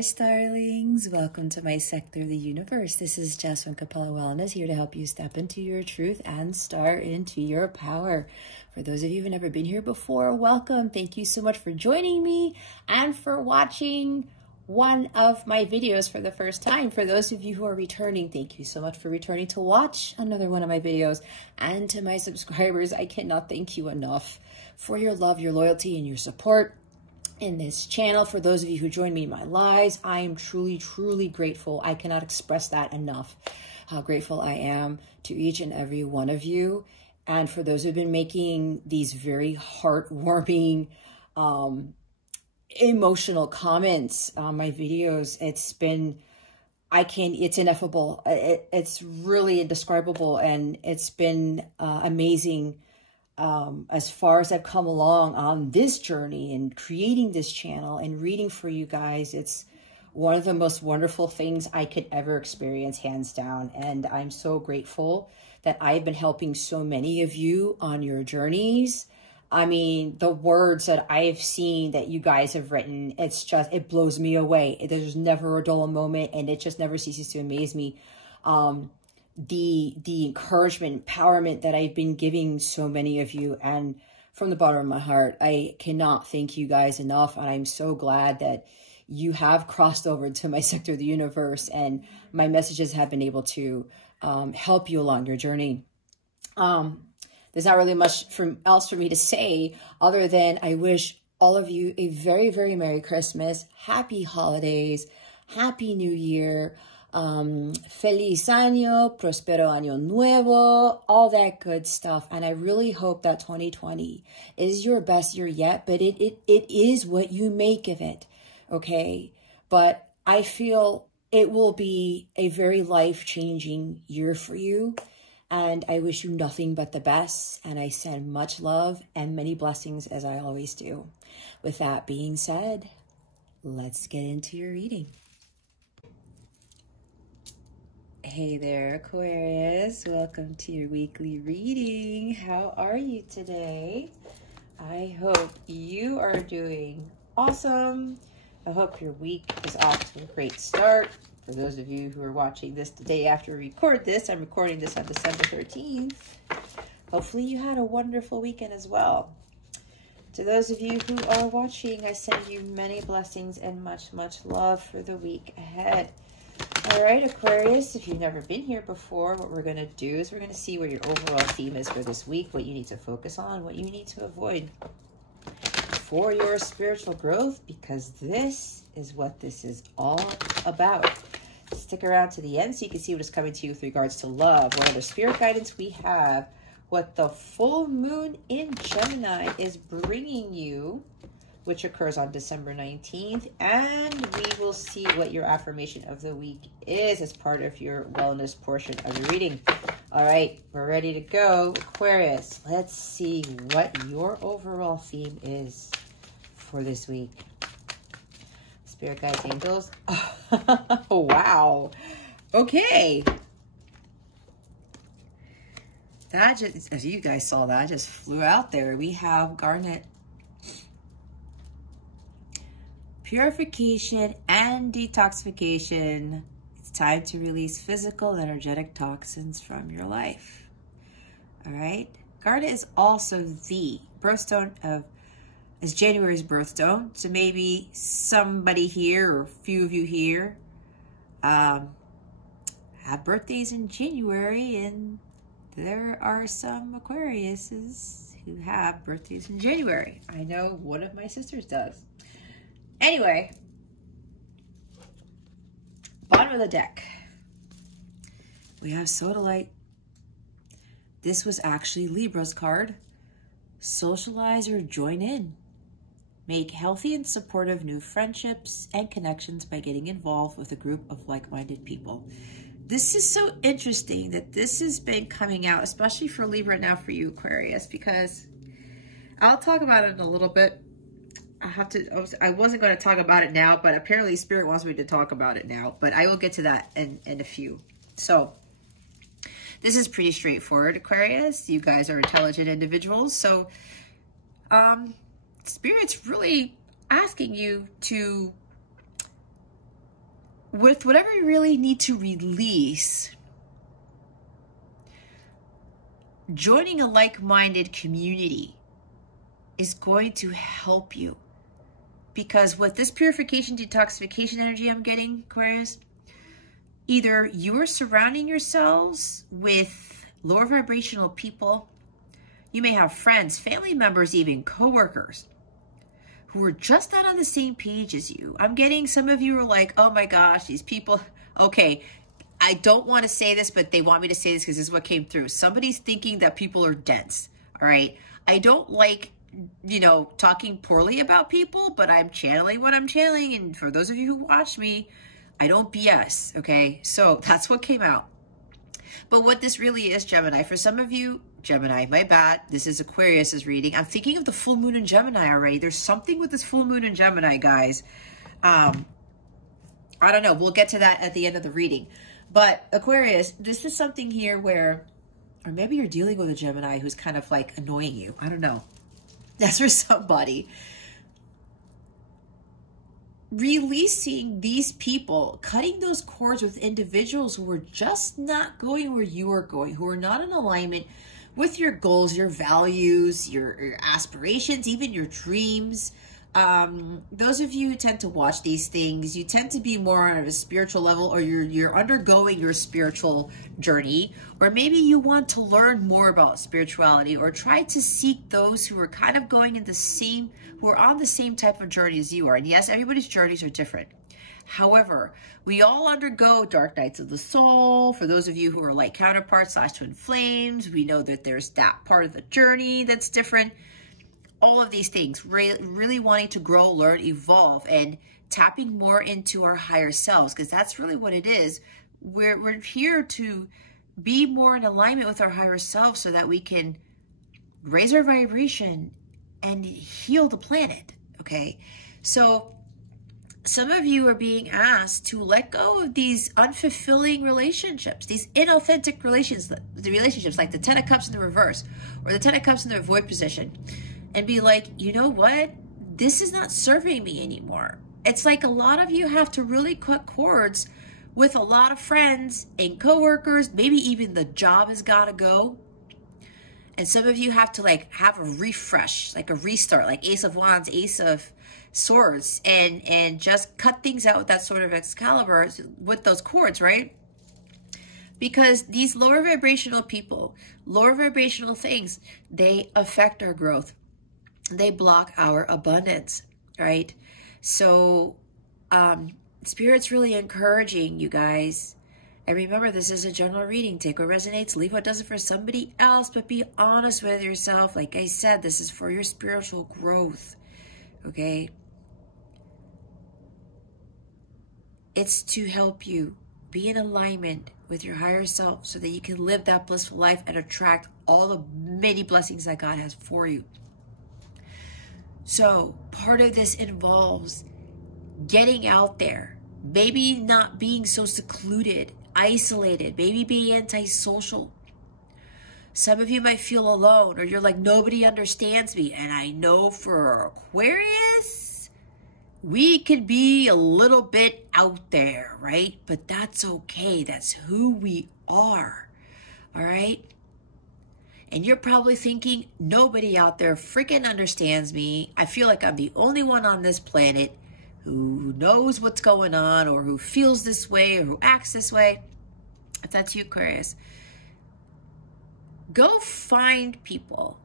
Aquarius darlings, welcome to my sector of the universe. This is Jess from Capella Wellness, here to help you step into your truth and start into your power. For those of you who've never been here before, welcome. Thank you so much for joining me and for watching one of my videos for the first time. For those of you who are returning, thank you so much for returning to watch another one of my videos. And to my subscribers, I cannot thank you enough for your love, your loyalty, and your support in this channel. For those of you who join me in my lives, I am truly, truly grateful. I cannot express that enough, how grateful I am to each and every one of you. And for those who've been making these very heartwarming, emotional comments on my videos, it's been, it's ineffable. It's really indescribable. And it's been amazing. As far as I've come along on this journey and creating this channel and reading for you guys, it's one of the most wonderful things I could ever experience, hands down. And I'm so grateful that I've been helping so many of you on your journeys. I mean, the words that I've seen that you guys have written, it blows me away. There's never a dull moment, and it just never ceases to amaze me. The encouragement, empowerment that I've been giving so many of you, and from the bottom of my heart, I cannot thank you guys enough. And I'm so glad that you have crossed over to my sector of the universe, and my messages have been able to help you along your journey. There's not really much else for me to say other than I wish all of you a very, very Merry Christmas, Happy Holidays, Happy New Year. Feliz año, prospero año nuevo, all that good stuff. And I really hope that 2020 is your best year yet, but it is what you make of it, okay? But I feel it will be a very life-changing year for you, and I wish you nothing but the best, and I send much love and many blessings, as I always do. With that being said, let's get into your reading. Hey there, Aquarius. Welcome to your weekly reading. How are you today? I hope you are doing awesome. I hope your week is off to a great start. For those of you who are watching this the day after we record this, I'm recording this on December 13th. Hopefully you had a wonderful weekend as well. To those of you who are watching, I send you many blessings and much, much love for the week ahead. All right, Aquarius, if you've never been here before, what we're going to do is we're going to see what your overall theme is for this week, what you need to focus on, what you need to avoid for your spiritual growth, because this is what this is all about. Stick around to the end so you can see what is coming to you with regards to love, what other spirit guidance we have, what the full moon in Gemini is bringing you, which occurs on December 19th, and we will see what your affirmation of the week is as part of your wellness portion of your reading. All right, we're ready to go. Aquarius, let's see what your overall theme is for this week. Spirit guides, angels. Oh, wow. Okay. That just, as you guys saw, that just flew out there. We have Garnet. Purification and detoxification. It's time to release physical and energetic toxins from your life. All right. Garnet is also the birthstone is January's birthstone. So maybe somebody here or a few of you here have birthdays in January, and there are some Aquariuses who have birthdays in January. I know one of my sisters does. Anyway, bottom of the deck, we have Sodalite. This was actually Libra's card. Socialize or join in. Make healthy and supportive new friendships and connections by getting involved with a group of like-minded people. This is so interesting that this has been coming out, especially for Libra now for you, Aquarius, because I'll talk about it in a little bit. I wasn't going to talk about it now, but apparently Spirit wants me to talk about it now, but I will get to that in a few. So this is pretty straightforward, Aquarius. You guys are intelligent individuals. So Spirit's really asking you to with whatever you really need to release, joining a like-minded community is going to help you. Because with this purification, detoxification energy I'm getting, Aquarius, either you are surrounding yourselves with lower vibrational people. You may have friends, family members, even co-workers who are just not on the same page as you. I'm getting some of you are like, oh my gosh, these people, okay, I don't want to say this, but they want me to say this because this is what came through. Somebody's thinking that people are dense, all right? I don't like, you know, talking poorly about people, but I'm channeling what I'm channeling. And for those of you who watch me, I don't BS, okay? So that's what came out. But what this really is, Gemini, for some of you, Gemini, my bad, this is Aquarius's reading. I'm thinking of the full moon in Gemini already. There's something with this full moon in Gemini, guys. I don't know. We'll get to that at the end of the reading. But Aquarius, this is something here where, or maybe you're dealing with a Gemini who's kind of like annoying you. I don't know. That's for somebody. Releasing these people, cutting those cords with individuals who are just not going where you are going, who are not in alignment with your goals, your values, your aspirations, even your dreams. Those of you who tend to watch these things, you tend to be more on a spiritual level, or you're undergoing your spiritual journey, or maybe you want to learn more about spirituality, or try to seek those who are kind of going in the same, who are on the same type of journey as you are. And yes, everybody's journeys are different. However, we all undergo dark nights of the soul. For those of you who are like counterparts / twin flames, we know that there's that part of the journey that's different. All of these things, really wanting to grow, learn, evolve, and tapping more into our higher selves, because that's really what it is. We're here to be more in alignment with our higher self so that we can raise our vibration and heal the planet, okay? So some of you are being asked to let go of these unfulfilling relationships, these inauthentic relationships like the Ten of Cups in the reverse, or the Ten of Cups in the void position, and be like, you know what? This is not serving me anymore. It's like a lot of you have to really cut cords with a lot of friends and coworkers. Maybe even the job has got to go. And some of you have to like have a refresh, like a restart, like Ace of Wands, Ace of Swords, and just cut things out with that sort of Excalibur with those cords, right? Because these lower vibrational people, lower vibrational things, they affect our growth. They block our abundance, right? So Spirit's really encouraging you guys. And remember, this is a general reading. Take what resonates, leave what doesn't for somebody else, but be honest with yourself. Like I said, this is for your spiritual growth, okay? It's to help you be in alignment with your higher self so that you can live that blissful life and attract all the many blessings that God has for you. So part of this involves getting out there, maybe not being so secluded, isolated, maybe being antisocial. Some of you might feel alone, or you're like, nobody understands me. And I know for Aquarius, we could be a little bit out there, right? But that's okay. That's who we are, all right? And you're probably thinking, nobody out there freaking understands me. I feel like I'm the only one on this planet who knows what's going on, or who feels this way, or who acts this way. If that's you, Aquarius, go find people,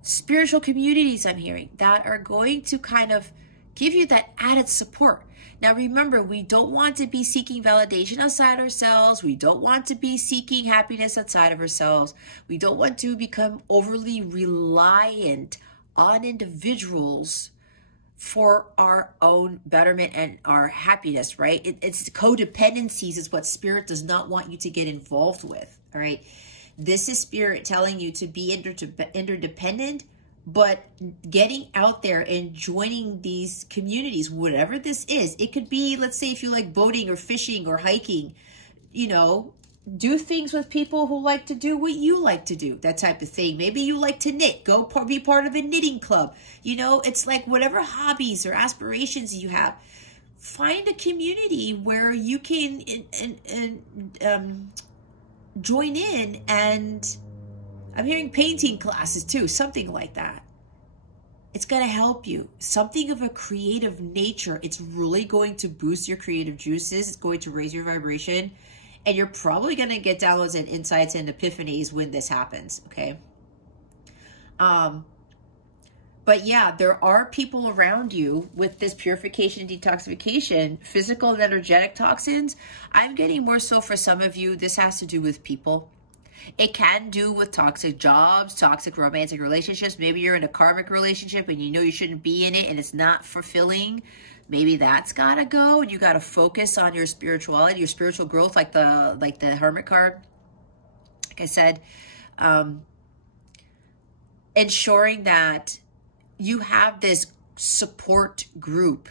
spiritual communities I'm hearing, that are going to kind of give you that added support. Now remember, we don't want to be seeking validation outside ourselves. We don't want to be seeking happiness outside of ourselves. We don't want to become overly reliant on individuals for our own betterment and our happiness, right? It's codependencies is what Spirit does not want you to get involved with, all right? This is Spirit telling you to be interdependent, but getting out there and joining these communities, whatever this is. It could be, let's say, if you like boating or fishing or hiking, you know, do things with people who like to do what you like to do, that type of thing. Maybe you like to knit, go be part of a knitting club. You know, it's like whatever hobbies or aspirations you have, find a community where you can join in, and I'm hearing painting classes too, something like that. It's going to help you. Something of a creative nature. It's really going to boost your creative juices. It's going to raise your vibration. And you're probably going to get downloads and insights and epiphanies when this happens, okay? But yeah, there are people around you with this purification and detoxification, physical and energetic toxins. I'm getting more so for some of you, this has to do with people. It can do with toxic jobs, toxic romantic relationships. Maybe you're in a karmic relationship and you know you shouldn't be in it and it's not fulfilling. Maybe that's got to go. You got to focus on your spirituality, your spiritual growth, like the Hermit card. Like I said, ensuring that you have this support group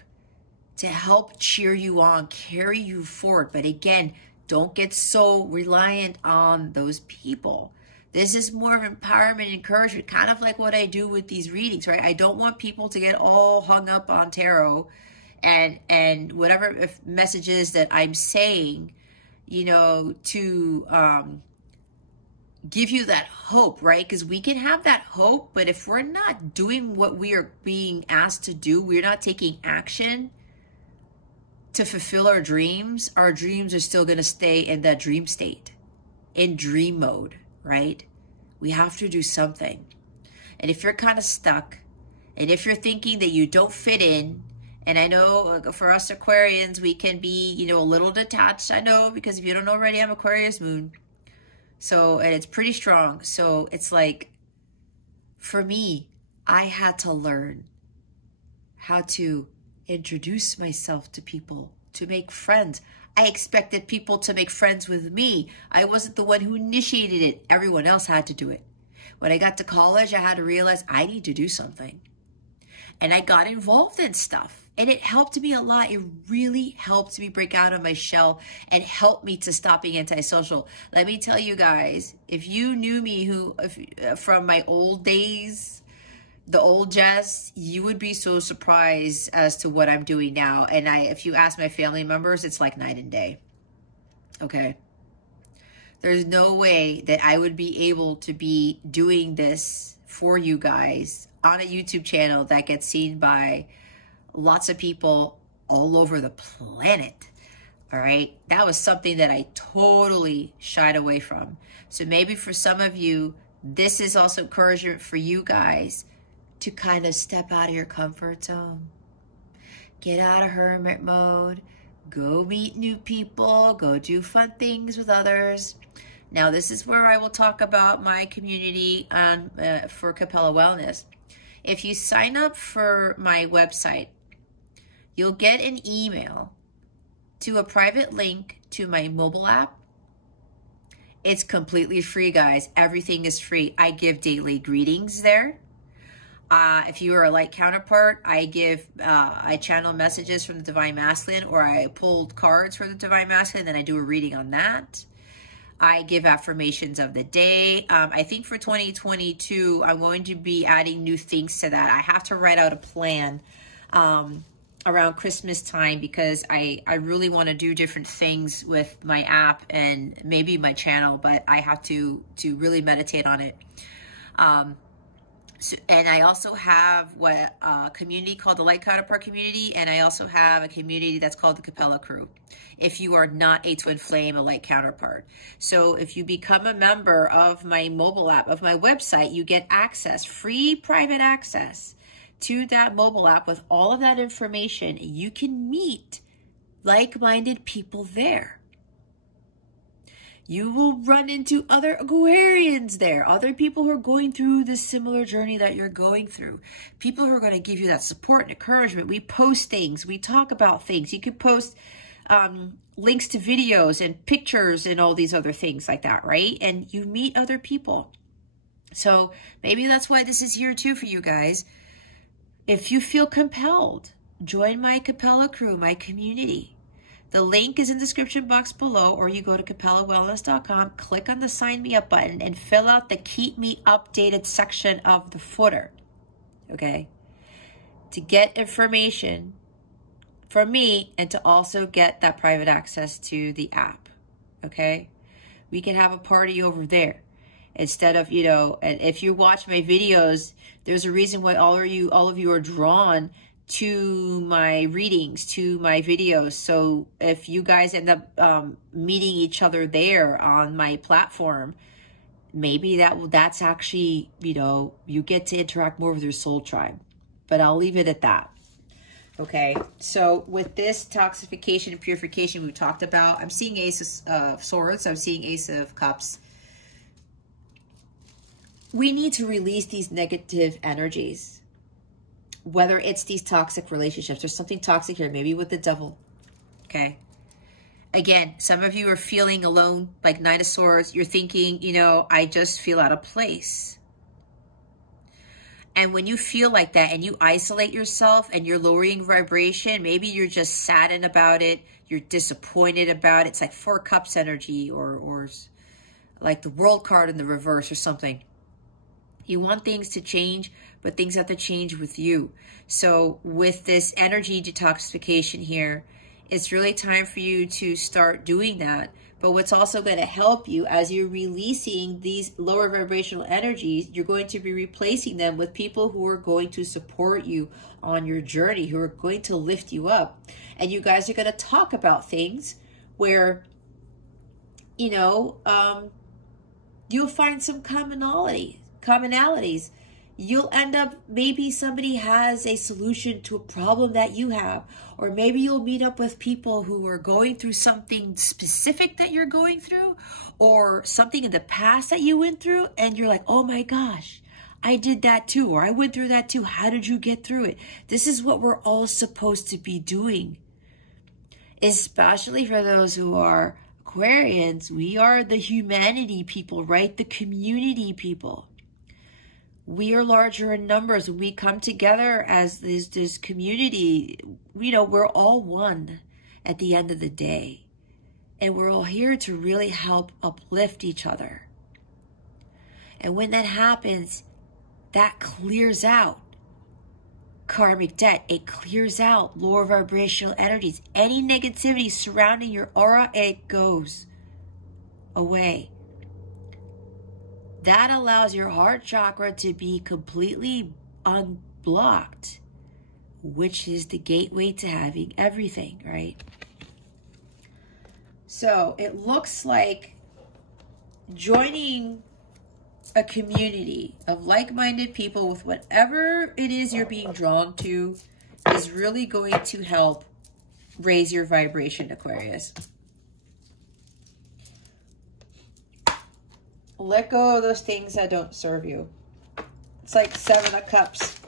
to help cheer you on, carry you forward. But again, don't get so reliant on those people. This is more of empowerment and encouragement, kind of like what I do with these readings, right? I don't want people to get all hung up on tarot and whatever messages that I'm saying, you know, to give you that hope, right? Because we can have that hope, but if we're not doing what we are being asked to do, we're not taking action to fulfill our dreams are still going to stay in that dream state, in dream mode, right? We have to do something. And if you're kind of stuck, and if you're thinking that you don't fit in, and I know for us Aquarians, we can be, you know, a little detached. I know, because if you don't know already, I'm Aquarius moon. So, and it's pretty strong. So it's like, for me, I had to learn how to introduce myself to people, to make friends. I expected people to make friends with me. I wasn't the one who initiated it. Everyone else had to do it. When I got to college, I had to realize I need to do something. And I got involved in stuff. And it helped me a lot. It really helped me break out of my shell and helped me to stop being antisocial. Let me tell you guys, if you knew me from my old days, the old Jess, you would be so surprised as to what I'm doing now. And if you ask my family members, it's like night and day. Okay. There's no way that I would be able to be doing this for you guys on a YouTube channel that gets seen by lots of people all over the planet. All right. That was something that I totally shied away from. So maybe for some of you, this is also encouragement for you guys to kind of step out of your comfort zone. Get out of hermit mode. Go meet new people. Go do fun things with others. Now, this is where I will talk about my community for Capella Wellness. If you sign up for my website, you'll get an email to a private link to my mobile app. It's completely free, guys. Everything is free. I give daily greetings there. If you are a light counterpart, I channel messages from the Divine Masculine, or I pulled cards for the Divine Masculine, then I do a reading on that. I give affirmations of the day. I think for 2022, I'm going to be adding new things to that. I have to write out a plan around Christmas time, because I really want to do different things with my app and maybe my channel, but I have to really meditate on it. And I also have a community called the Light Counterpart Community, and I also have a community that's called the Capella Crew, if you are not a twin flame, a light counterpart. So if you become a member of my mobile app, of my website, you get access, free private access to that mobile app with all of that information. You can meet like-minded people there. You will run into other Aquarians there, other people who are going through this similar journey that you're going through, people who are going to give you that support and encouragement. We post things, we talk about things. You could post links to videos and pictures and all these other things like that, right? And you meet other people. So maybe that's why this is here too for you guys. If you feel compelled, join my Capella Crew, my community. The link is in the description box below, or you go to capellawellness.com, click on the sign me up button, and fill out the keep me updated section of the footer, okay? To get information from me, and to also get that private access to the app. Okay? We can have a party over there instead of, you know, and if you watch my videos, there's a reason why all of you are drawn to my readings, to my videos. So if you guys end up meeting each other there on my platform, maybe that's actually, you know, you get to interact more with your soul tribe. But I'll leave it at that. Okay, so with this toxification and purification we've talked about, I'm seeing Ace of Swords, I'm seeing Ace of Cups. We need to release these negative energies, whether it's these toxic relationships. There's something toxic here, maybe with the devil, okay? Again, some of you are feeling alone, like Knight of Swords. You're thinking, you know, I just feel out of place. And when you feel like that and you isolate yourself and you're lowering vibration, maybe you're just saddened about it, you're disappointed about it. It's like 4 Cups energy or like the World card in the reverse or something. You want things to change, but things have to change with you. So with this energy detoxification here, it's really time for you to start doing that. But what's also going to help you as you're releasing these lower vibrational energies, you're going to be replacing them with people who are going to support you on your journey, who are going to lift you up. And you guys are going to talk about things where, you know, you'll find some commonalities. You'll end up, maybe somebody has a solution to a problem that you have, or maybe you'll meet up with people who are going through something specific that you're going through, or something in the past that you went through, and you're like, oh my gosh, I did that too, or I went through that too. How did you get through it? This is what we're all supposed to be doing, especially for those who are Aquarians. We are the humanity people, right? The community people. We are larger in numbers. When we come together as this community, you know, we're all one at the end of the day. And we're all here to really help uplift each other. And when that happens, that clears out karmic debt. It clears out lower vibrational energies. Any negativity surrounding your aura, it goes away. That allows your heart chakra to be completely unblocked, which is the gateway to having everything, right? So it looks like joining a community of like-minded people with whatever it is you're being drawn to is really going to help raise your vibration, Aquarius. Let go of those things that don't serve you. It's like 7 of Cups.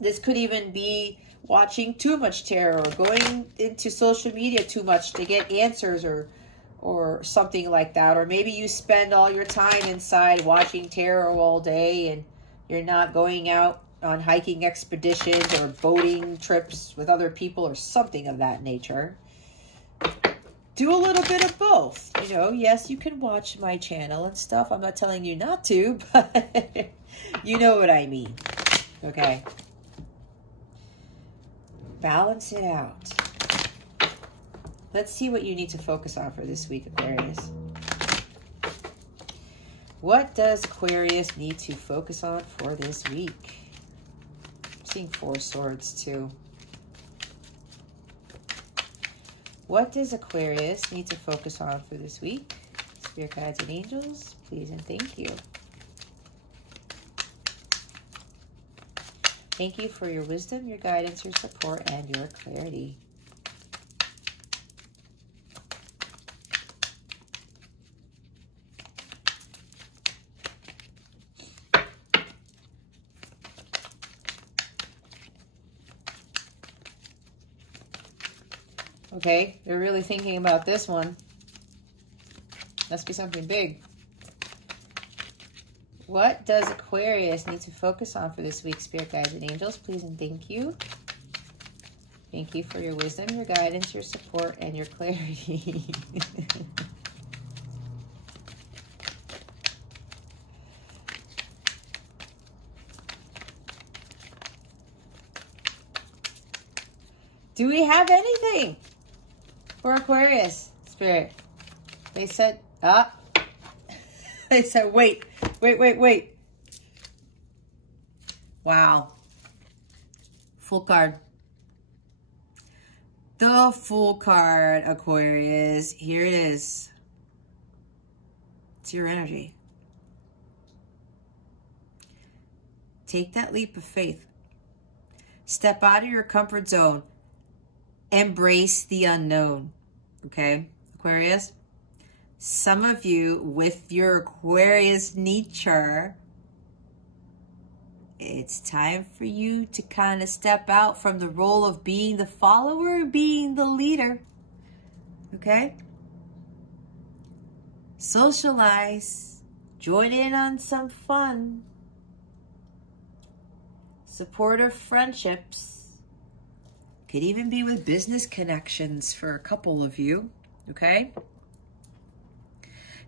This could even be watching too much tarot or going into social media too much to get answers or something like that. Or maybe you spend all your time inside watching tarot all day and you're not going out on hiking expeditions or boating trips with other people or something of that nature. Do a little bit of both. You know, yes, you can watch my channel and stuff. I'm not telling you not to, but you know what I mean. Okay. Balance it out. Let's see what you need to focus on for this week, Aquarius. What does Aquarius need to focus on for this week? I'm seeing 4 swords too. What does Aquarius need to focus on for this week? Spirit guides and angels, please and thank you. Thank you for your wisdom, your guidance, your support, and your clarity. Okay, they're really thinking about this one. Must be something big. What does Aquarius need to focus on for this week, Spirit guides and angels? Please and thank you. Thank you for your wisdom, your guidance, your support, and your clarity. Do we have anything for Aquarius, Spirit? They said, they said, wait. Wow. Full card. The Full card, Aquarius. Here it is. It's your energy. Take that leap of faith. Step out of your comfort zone. Embrace the unknown. Okay, Aquarius? Some of you, with your Aquarius nature, it's time for you to kind of step out from the role of being the follower, being the leader. Okay? Socialize. Join in on some fun. Supportive friendships. Could even be with business connections for a couple of you. Okay?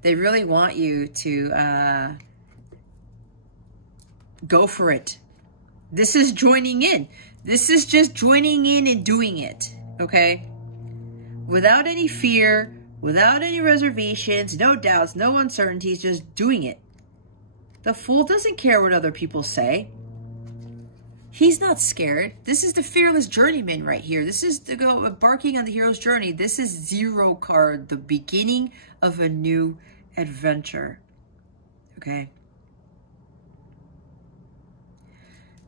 They really want you to go for it. This is joining in. This is just joining in and doing it. Okay? Without any fear, without any reservations, no doubts, no uncertainties, just doing it. The Fool doesn't care what other people say. He's not scared. This is the fearless journeyman right here. This is to go embarking on the hero's journey. This is 0 card, the beginning of a new adventure. Okay?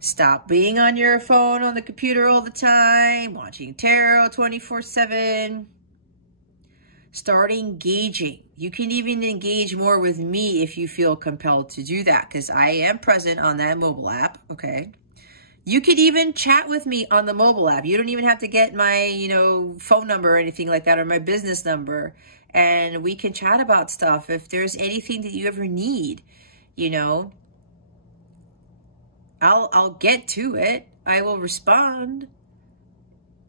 Stop being on your phone, on the computer all the time, watching tarot 24/7. Start engaging. You can even engage more with me if you feel compelled to do that, because I am present on that mobile app. Okay? You could even chat with me on the mobile app. You don't even have to get my, phone number or anything like that, or my business number. And we can chat about stuff. If there's anything that you ever need, I'll get to it. I will respond.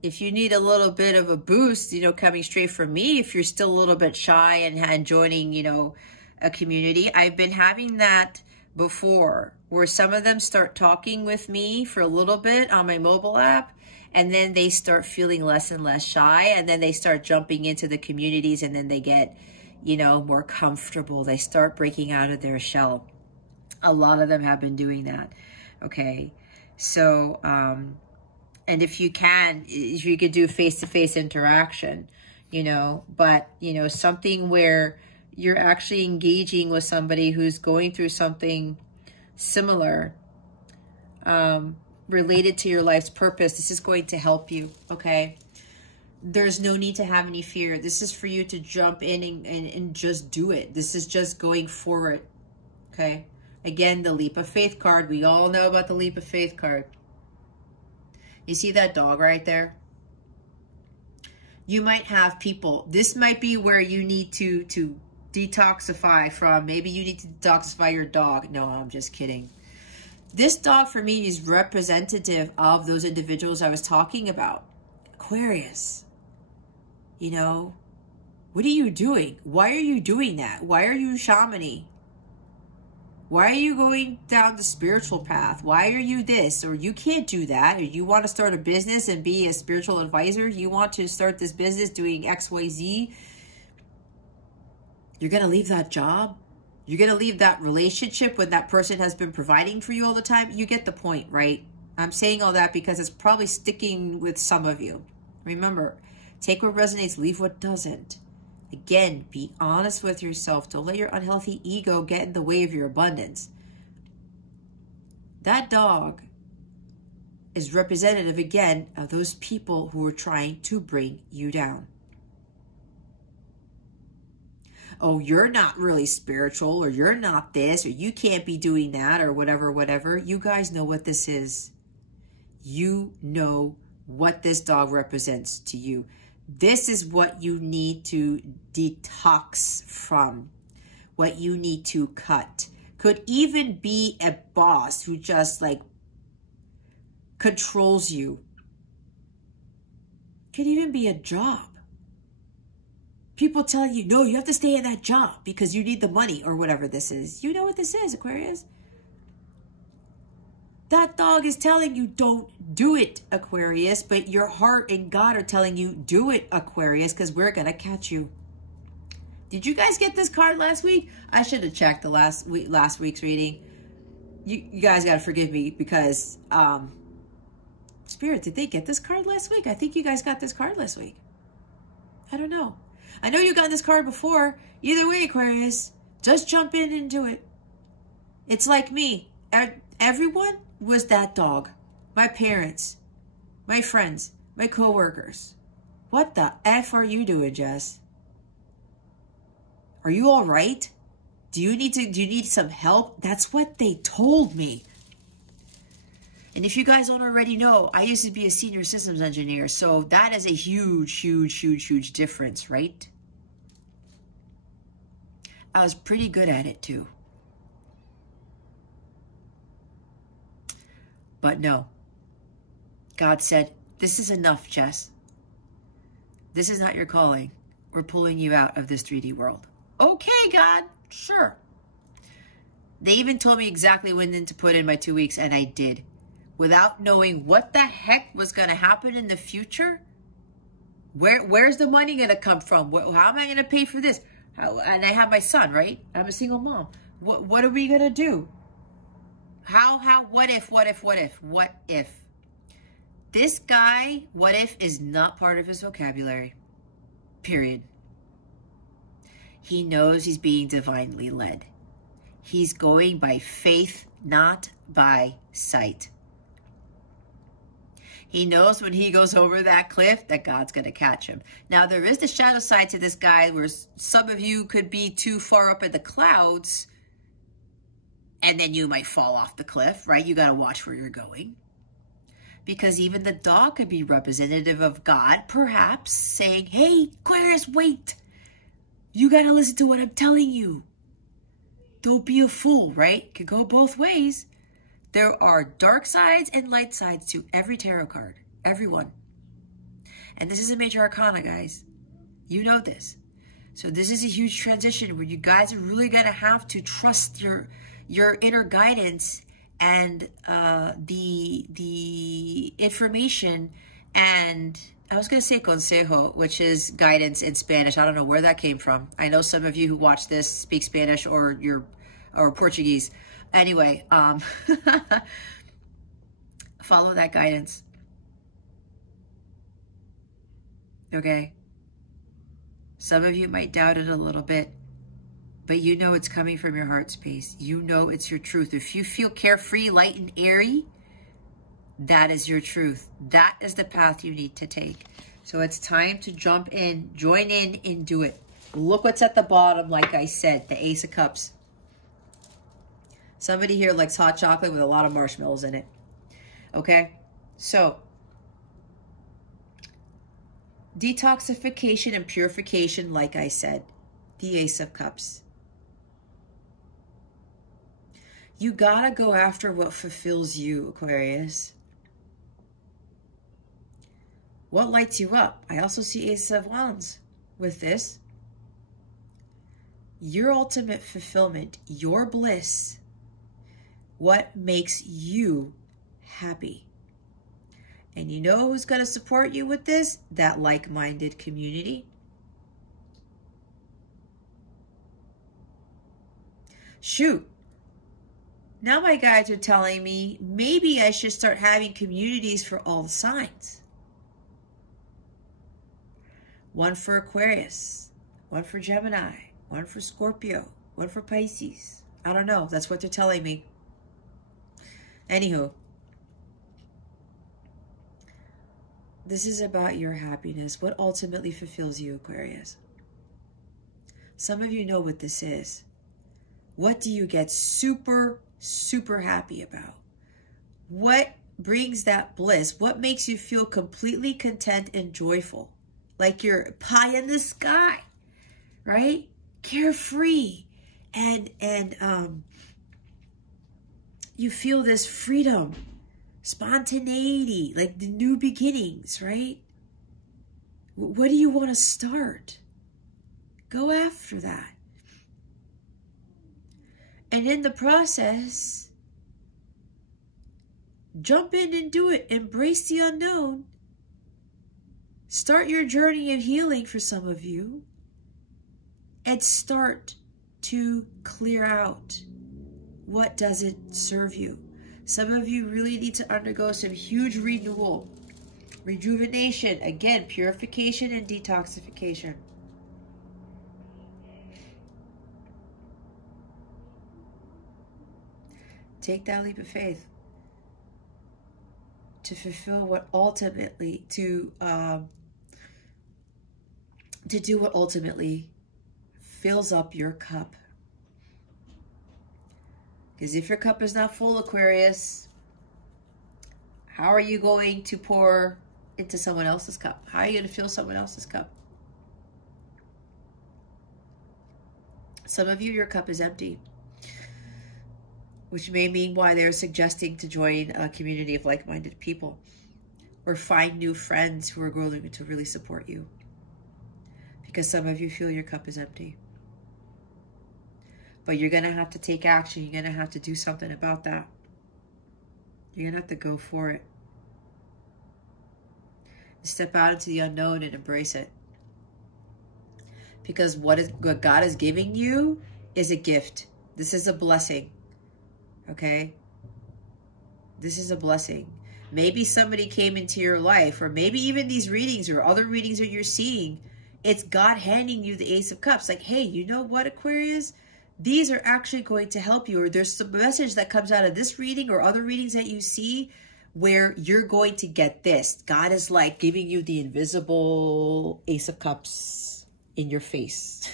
If you need a little bit of a boost, coming straight from me, if you're still a little bit shy and joining, a community, I've been having that before, where some of them start talking with me for a little bit on my mobile app, and then they start feeling less and less shy, and then they start jumping into the communities, and then they get, more comfortable. They start breaking out of their shell. A lot of them have been doing that. Okay. So, and if you could do face-to-face interaction, but, something where you're actually engaging with somebody who's going through something similar, related to your life's purpose, this is going to help you, okay? There's no need to have any fear. This is for you to jump in and just do it. This is just going forward, okay? Again, the Leap of Faith card. We all know about the Leap of Faith card. You see that dog right there? You might have people. This might be where you need to detoxify from. Maybe you need to detoxify your dog. No, I'm just kidding. This dog for me is representative of those individuals I was talking about. Aquarius. What are you doing? Why are you doing that? Why are you shamany? Why are you going down the spiritual path? Why are you this? Or you can't do that. Or you want to start a business and be a spiritual advisor. You want to start this business doing XYZ. You're going to leave that job. You're going to leave that relationship when that person has been providing for you all the time. You get the point, right? I'm saying all that because it's probably sticking with some of you. Remember, take what resonates, leave what doesn't. Again, be honest with yourself. Don't let your unhealthy ego get in the way of your abundance. That dog is representative, again, of those people who are trying to bring you down. Oh, you're not really spiritual, or you're not this, or you can't be doing that, or whatever. You guys know what this is. You know what this dog represents to you. This is what you need to detox from, what you need to cut. Could even be a boss who just controls you. Could even be a job. People tell you, no, you have to stay in that job because you need the money, or whatever this is. You know what this is, Aquarius. That dog is telling you don't do it, Aquarius, but your heart and God are telling you do it, Aquarius, because we're going to catch you. Did you guys get this card last week? I should have checked the last week's reading. You guys got to forgive me because, Spirit, did they get this card last week? I think you guys got this card last week. I don't know. I know you got this card before. Either way, Aquarius, just jump in and do it. It's like me. Everyone was that dog. My parents, my friends, my coworkers. What the F are you doing, Jess? Are you all right? Do you need some help? That's what they told me. And if you guys don't already know, I used to be a senior systems engineer, so that is a huge, huge, huge, huge difference, right? I was pretty good at it too. But no. God said, this is enough, Jess. This is not your calling. We're pulling you out of this 3D world. Okay, God, sure. They even told me exactly when to put in my 2 weeks, and I did. Without knowing what the heck was going to happen in the future. Where's the money going to come from? How am I going to pay for this? And I have my son, right? I'm a single mom. What are we going to do? What if? This guy, what if, is not part of his vocabulary. Period. He knows he's being divinely led. He's going by faith, not by sight. He knows when he goes over that cliff that God's going to catch him. Now, there is the shadow side to this guy where some of you could be too far up in the clouds and then you might fall off the cliff, right? You got to watch where you're going. Because even the dog could be representative of God, perhaps saying, hey, Aquarius, wait. You got to listen to what I'm telling you. Don't be a fool, right? Could go both ways. There are dark sides and light sides to every tarot card. Everyone. And this is a major arcana, guys. You know this. So this is a huge transition where you guys are really going to have to trust your inner guidance and the information and I was going to say consejo, which is guidance in Spanish. I don't know where that came from. I know some of you who watch this speak Spanish or Portuguese. Anyway, follow that guidance. Okay? Some of you might doubt it a little bit, but you know it's coming from your heart space. You know it's your truth. If you feel carefree, light, and airy, that is your truth. That is the path you need to take. So it's time to jump in, join in, and do it. Look what's at the bottom, like I said, the Ace of Cups. Somebody here likes hot chocolate with a lot of marshmallows in it. Okay? So, detoxification and purification, like I said, the Ace of Cups. You gotta go after what fulfills you, Aquarius. What lights you up? I also see Ace of Wands with this. Your ultimate fulfillment, your bliss, what makes you happy. And you know who's going to support you with this? That like-minded community. Shoot. Now my guides are telling me maybe I should start having communities for all the signs. One for Aquarius, one for Gemini, one for Scorpio, one for Pisces. I don't know. That's what they're telling me. Anywho, this is about your happiness. What ultimately fulfills you, Aquarius? Some of you know what this is. What do you get super, super happy about? What brings that bliss? What makes you feel completely content and joyful? Like you're pie in the sky, right? Carefree. And you feel this freedom, spontaneity, like the new beginnings, right? What do you want to start? Go after that. And in the process, Jump in and do it. Embrace the unknown. Start your journey of healing for some of you. And start to clear out what doesn't serve you. Some of you really need to undergo some huge renewal, rejuvenation, again, purification and detoxification. Take that leap of faith to fulfill what ultimately, to do what ultimately fills up your cup. Because if your cup is not full, Aquarius, how are you going to pour into someone else's cup? How are you going to fill someone else's cup? Some of you, your cup is empty, which may mean why they're suggesting to join a community of like-minded people or find new friends who are going to really support you. Because some of you feel your cup is empty. But you're going to have to take action. You're going to have to do something about that. You're going to have to go for it. Step out into the unknown and embrace it. Because what God is giving you is a gift. This is a blessing. Okay? This is a blessing. Maybe somebody came into your life, or maybe even these readings or other readings that you're seeing, it's God handing you the Ace of Cups. Like, hey, you know what, Aquarius? These are actually going to help you. Or there's some message that comes out of this reading or other readings that you see where you're going to get this. God is like giving you the invisible Ace of Cups in your face.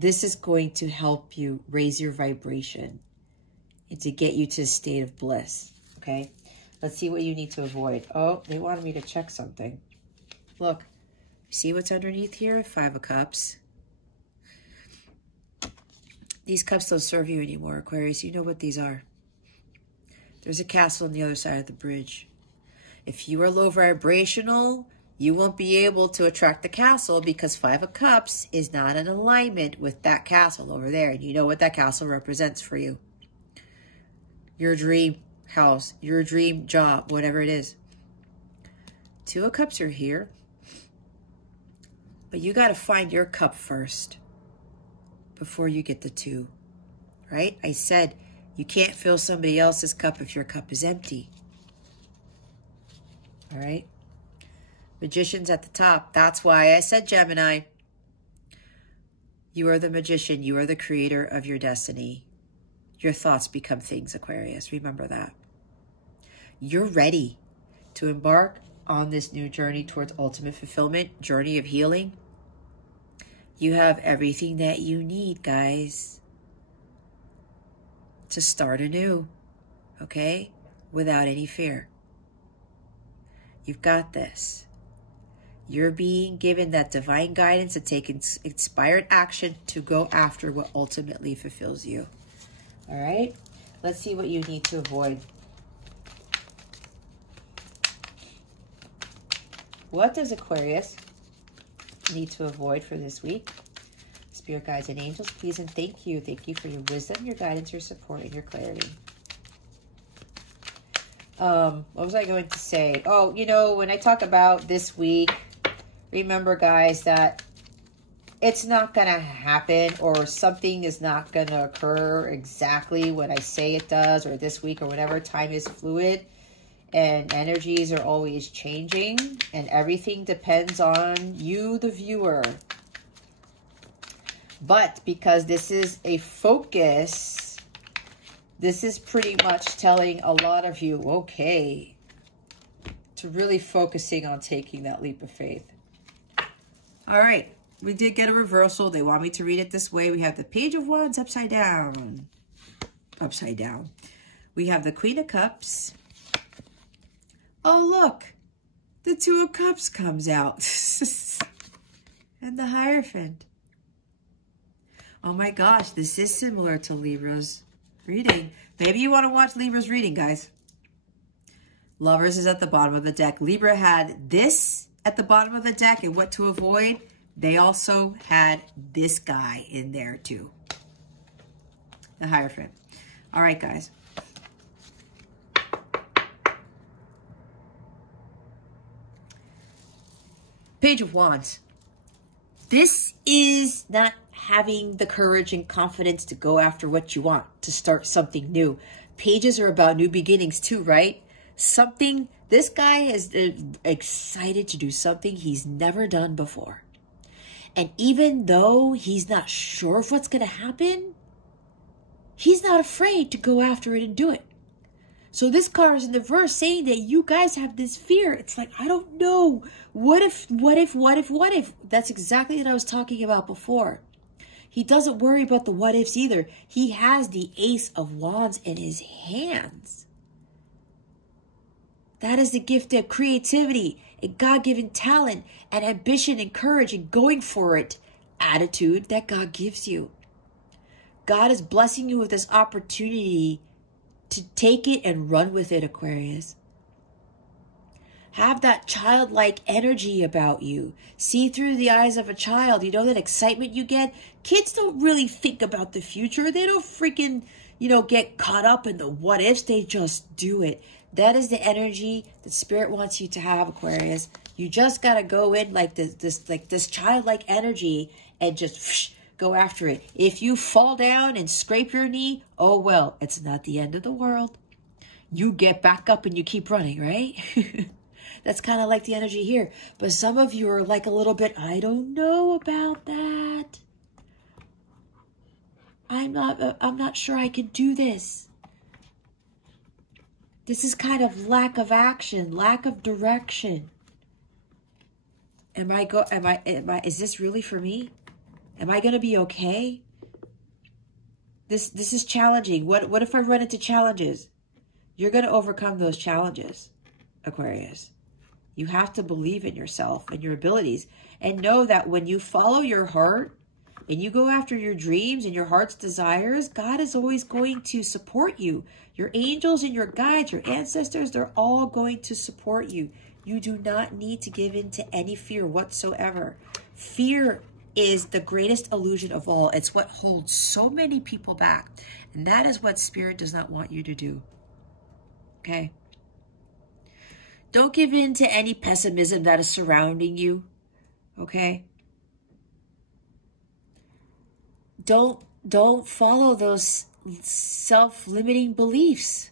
This is going to help you raise your vibration and to get you to a state of bliss. Okay, let's see what you need to avoid. Oh, they wanted me to check something. Look, see what's underneath here? 5 of Cups. These cups don't serve you anymore, Aquarius. You know what these are. There's a castle on the other side of the bridge. If you are low vibrational, you won't be able to attract the castle because 5 of Cups is not in alignment with that castle over there. And you know what that castle represents for you. Your dream house, your dream job, whatever it is. 2 of Cups are here. But you got to find your cup first before you get the 2, right? I said you can't fill somebody else's cup if your cup is empty. All right? Magician's at the top. That's why I said, Gemini, you are the magician. You are the creator of your destiny. Your thoughts become things, Aquarius. Remember that. You're ready to embark on this new journey towards ultimate fulfillment, journey of healing. You have everything that you need, guys, to start anew, okay? Without any fear. You've got this. You're being given that divine guidance to take inspired action to go after what ultimately fulfills you. All right? Let's see what you need to avoid. What does Aquarius need to avoid for this week? Spirit guides and angels, please and thank you. Thank you for your wisdom, your guidance, your support, and your clarity. What was I going to say? Oh, you know, when I talk about this week, remember, guys, that it's not going to happen or something is not going to occur exactly when I say it does, or this week or whatever. Time is fluid and energies are always changing, and everything depends on you, the viewer. But because this is a focus, this is pretty much telling a lot of you, okay, to really focusing on taking that leap of faith. All right, we did get a reversal. They want me to read it this way. We have the Page of Wands upside down. Upside down. We have the Queen of Cups. Oh, look, the 2 of Cups comes out. And the Hierophant. Oh my gosh, this is similar to Libra's reading. Maybe you want to watch Libra's reading, guys. Lovers is at the bottom of the deck. Libra had this at the bottom of the deck, and what to avoid. They also had this guy in there too. The Hierophant. All right, guys. Page of Wands. This is not having the courage and confidence to go after what you want, to start something new. Pages are about new beginnings too, right? This guy is excited to do something he's never done before. And even though he's not sure of what's going to happen, he's not afraid to go after it and do it. So this card is in the verse saying that you guys have this fear. It's like, I don't know. What if? That's exactly what I was talking about before. He doesn't worry about the what ifs either. He has the Ace of Wands in his hands. That is the gift of creativity and God-given talent and ambition and courage and going for it attitude that God gives you. God is blessing you with this opportunity to take it and run with it, Aquarius. Have that childlike energy about you. See through the eyes of a child. You know that excitement you get? Kids don't really think about the future. They don't freaking, get caught up in the what ifs. They just do it. That is the energy that Spirit wants you to have, Aquarius. You just got to go in like this childlike energy and just go after it. If you fall down and scrape your knee, oh well, it's not the end of the world. You get back up and you keep running, right? That's kind of like the energy here. But some of you are like a little bit, I don't know about that. I'm not sure I could do this. This is kind of lack of action, lack of direction. Is this really for me? Am I going to be okay? This is challenging. What if I run into challenges? You're going to overcome those challenges, Aquarius. You have to believe in yourself and your abilities and know that when you follow your heart and you go after your dreams and your heart's desires, God is always going to support you. Your angels and your guides, your ancestors, they're all going to support you. You do not need to give in to any fear whatsoever. Fear is the greatest illusion of all. It's what holds so many people back. And that is what Spirit does not want you to do. Okay? Don't give in to any pessimism that is surrounding you. Okay? Don't follow those self-limiting beliefs.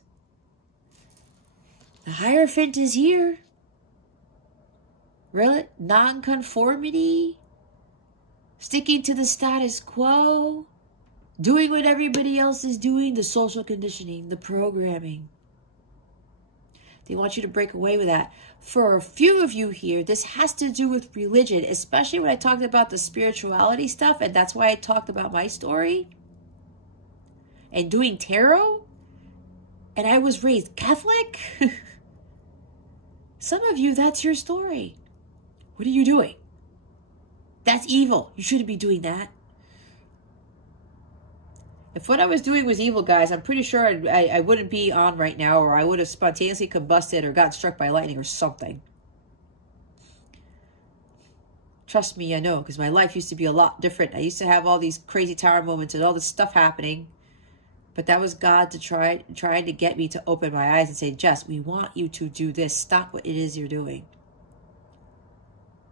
The Hierophant is here. Really? Non-conformity. Sticking to the status quo. Doing what everybody else is doing. The social conditioning. The programming. They want you to break away with that. For a few of you here, this has to do with religion, especially when I talked about the spirituality stuff, and that's why I talked about my story. And doing tarot. And I was raised Catholic. Some of you, that's your story. What are you doing? That's evil. You shouldn't be doing that. If what I was doing was evil, guys, I'm pretty sure I wouldn't be on right now, or I would have spontaneously combusted or gotten struck by lightning or something. Trust me, I know, because my life used to be a lot different. I used to have all these crazy tower moments and all this stuff happening. But that was God to trying to get me to open my eyes and say, Jess, we want you to do this. Stop what it is you're doing.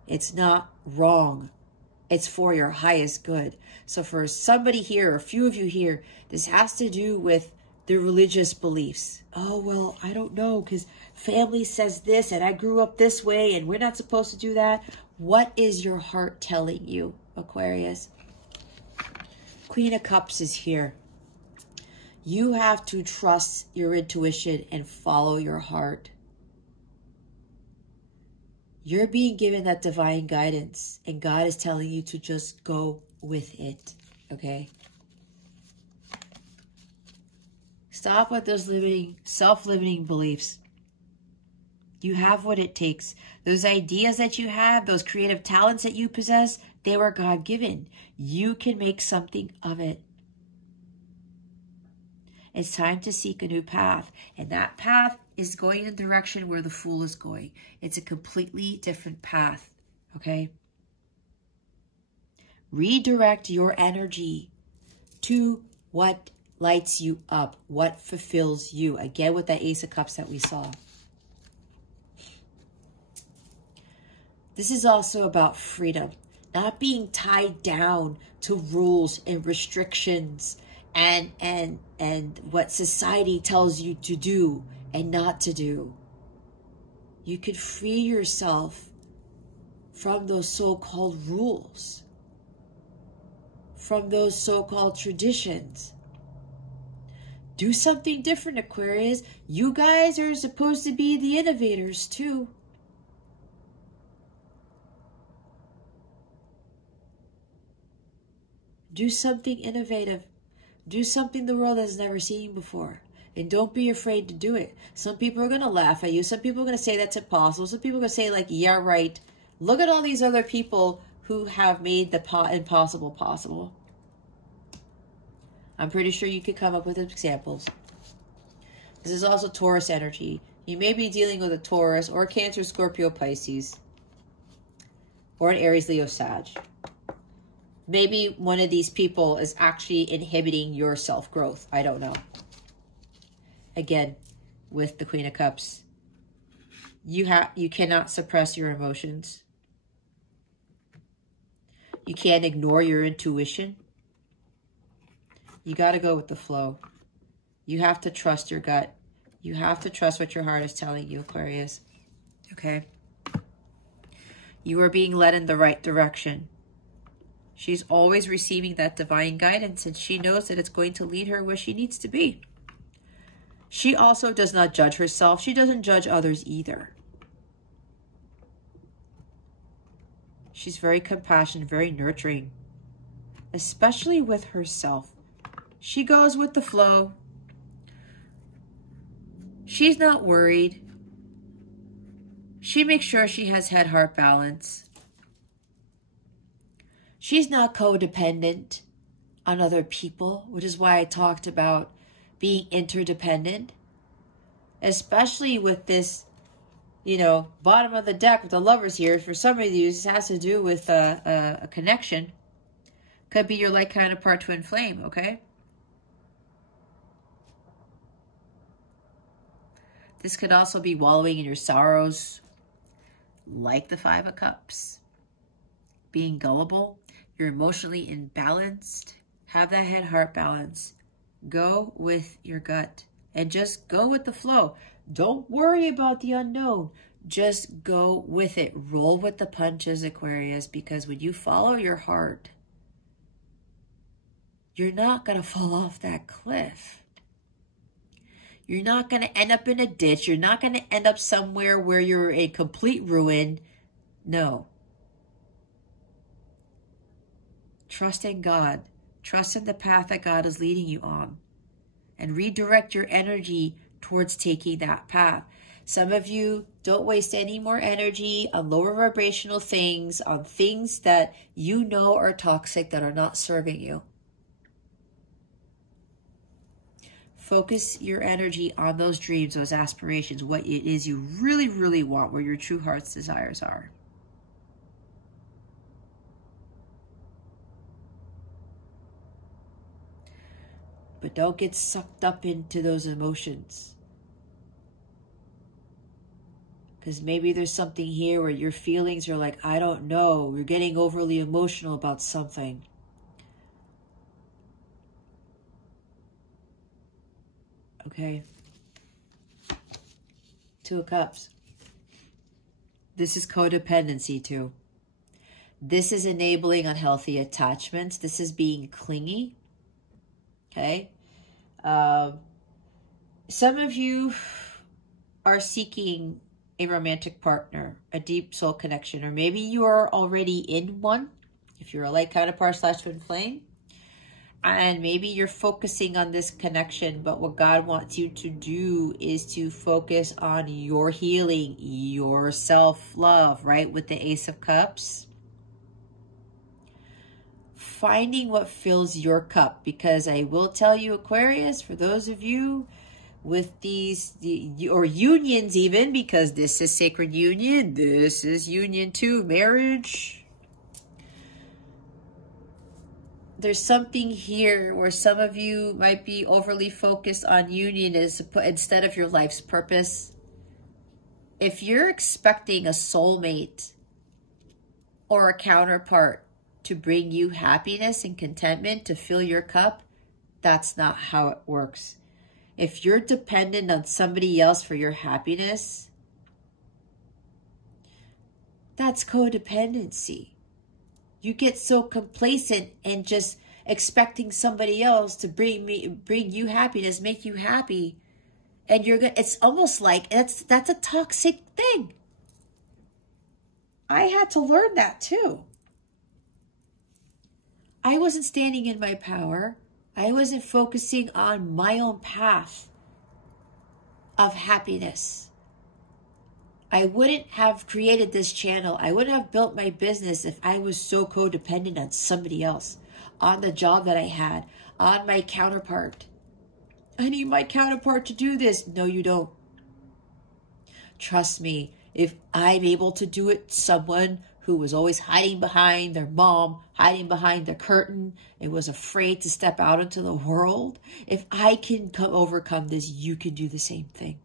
It's not wrong. It's for your highest good. So for somebody here, or a few of you here, this has to do with the religious beliefs. Oh, well, I don't know, because family says this, and I grew up this way, and we're not supposed to do that. What is your heart telling you, Aquarius? Queen of Cups is here. You have to trust your intuition and follow your heart. You're being given that divine guidance, and God is telling you to just go with it, okay? Stop with those self-limiting beliefs. You have what it takes. Those ideas that you have, those creative talents that you possess, they were God-given. You can make something of it. It's time to seek a new path. And that path is going in the direction where the Fool is going. It's a completely different path, okay? Redirect your energy to what lights you up, what fulfills you. Again, with that Ace of Cups that we saw. This is also about freedom, not being tied down to rules and restrictions and what society tells you to do and not to do. You could free yourself from those so-called rules, from those so-called traditions. Do something different, Aquarius. You guys are supposed to be the innovators too. Do something innovative. Do something the world has never seen before. And don't be afraid to do it. Some people are going to laugh at you. Some people are going to say that's impossible. Some people are going to say like, yeah, right. Look at all these other people who have made the impossible possible. I'm pretty sure you could come up with examples. This is also Taurus energy. You may be dealing with a Taurus or Cancer, Scorpio, Pisces. Or an Aries, Leo, Sag. Maybe one of these people is actually inhibiting your self-growth. I don't know. Again, with the Queen of Cups, you cannot suppress your emotions. You can't ignore your intuition. You got to go with the flow. You have to trust your gut. You have to trust what your heart is telling you, Aquarius. Okay? You are being led in the right direction. She's always receiving that divine guidance, and she knows that it's going to lead her where she needs to be. She also does not judge herself. She doesn't judge others either. She's very compassionate, very nurturing, especially with herself. She goes with the flow. She's not worried. She makes sure she has head-heart balance. She's not codependent on other people, which is why I talked about being interdependent, especially with this, you know, bottom of the deck with the lovers here. For some of you, this has to do with a connection. Could be your light counterpart twin flame, okay? This could also be wallowing in your sorrows, like the Five of Cups. Being gullible, you're emotionally imbalanced. Have that head-heart balance. Go with your gut and just go with the flow. Don't worry about the unknown. Just go with it. Roll with the punches, Aquarius, because when you follow your heart, you're not going to fall off that cliff. You're not going to end up in a ditch. You're not going to end up somewhere where you're a complete ruin. No. Trust in God. Trust in the path that God is leading you on. And redirect your energy towards taking that path. Some of you, don't waste any more energy on lower vibrational things, on things that you know are toxic, that are not serving you. Focus your energy on those dreams, those aspirations, what it is you really, really want, where your true heart's desires are. But don't get sucked up into those emotions. Because maybe there's something here where your feelings are like, I don't know. You're getting overly emotional about something. Okay. Two of Cups. This is codependency too. This is enabling unhealthy attachments. This is being clingy. Okay. Some of you are seeking a romantic partner, a deep soul connection, or maybe you are already in one, if you're a light counterpart / twin flame. And maybe you're focusing on this connection, but what God wants you to do is to focus on your healing, your self-love, right? With the Ace of Cups. Finding what fills your cup, because I will tell you, Aquarius, for those of you with these, or unions even, because this is sacred union, this is union too, marriage. There's something here where some of you might be overly focused on union instead of your life's purpose. If you're expecting a soulmate or a counterpart to bring you happiness and contentment, to fill your cup, that's not how it works. If you're dependent on somebody else for your happiness, that's codependency. You get so complacent and just expecting somebody else to bring you happiness, make you happy, and it's almost like that's a toxic thing. I had to learn that too. I wasn't standing in my power. I wasn't focusing on my own path of happiness. I wouldn't have created this channel. I wouldn't have built my business if I was so codependent on somebody else, on the job that I had, on my counterpart. I need my counterpart to do this. No, you don't. Trust me, if I'm able to do it, someone who was always hiding behind their mom, hiding behind the curtain, and was afraid to step out into the world, if I can overcome this, you can do the same thing.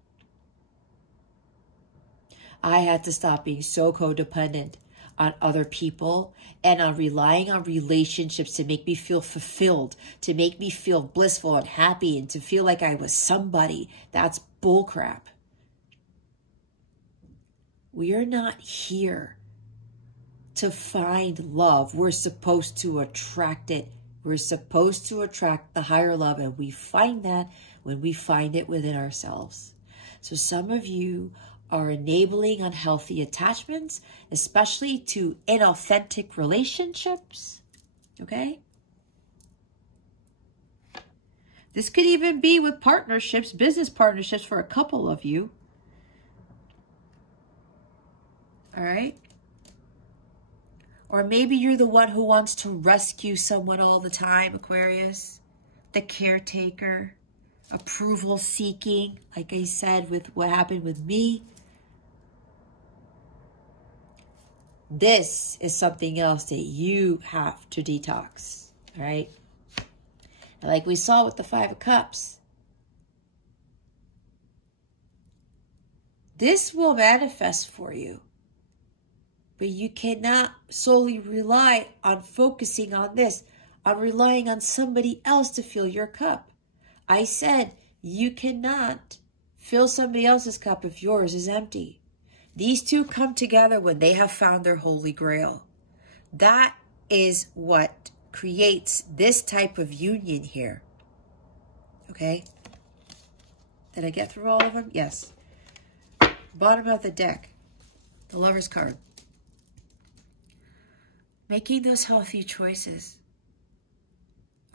I had to stop being so codependent on other people and on relying on relationships to make me feel fulfilled, to make me feel blissful and happy, and to feel like I was somebody. That's bullcrap. We are not here to find love. We're supposed to attract it. We're supposed to attract the higher love, and we find that when we find it within ourselves. So some of you are enabling unhealthy attachments, especially to inauthentic relationships, okay? This could even be with partnerships, business partnerships for a couple of you, all right? Or maybe you're the one who wants to rescue someone all the time, Aquarius, the caretaker, approval seeking, like I said with what happened with me. This is something else that you have to detox, all right? And like we saw with the Five of Cups, this will manifest for you, but you cannot solely rely on focusing on this, on relying on somebody else to fill your cup. I said you cannot fill somebody else's cup if yours is empty. These two come together when they have found their holy grail. That is what creates this type of union here. Okay? Did I get through all of them? Yes. Bottom of the deck, the Lover's card. Making those healthy choices.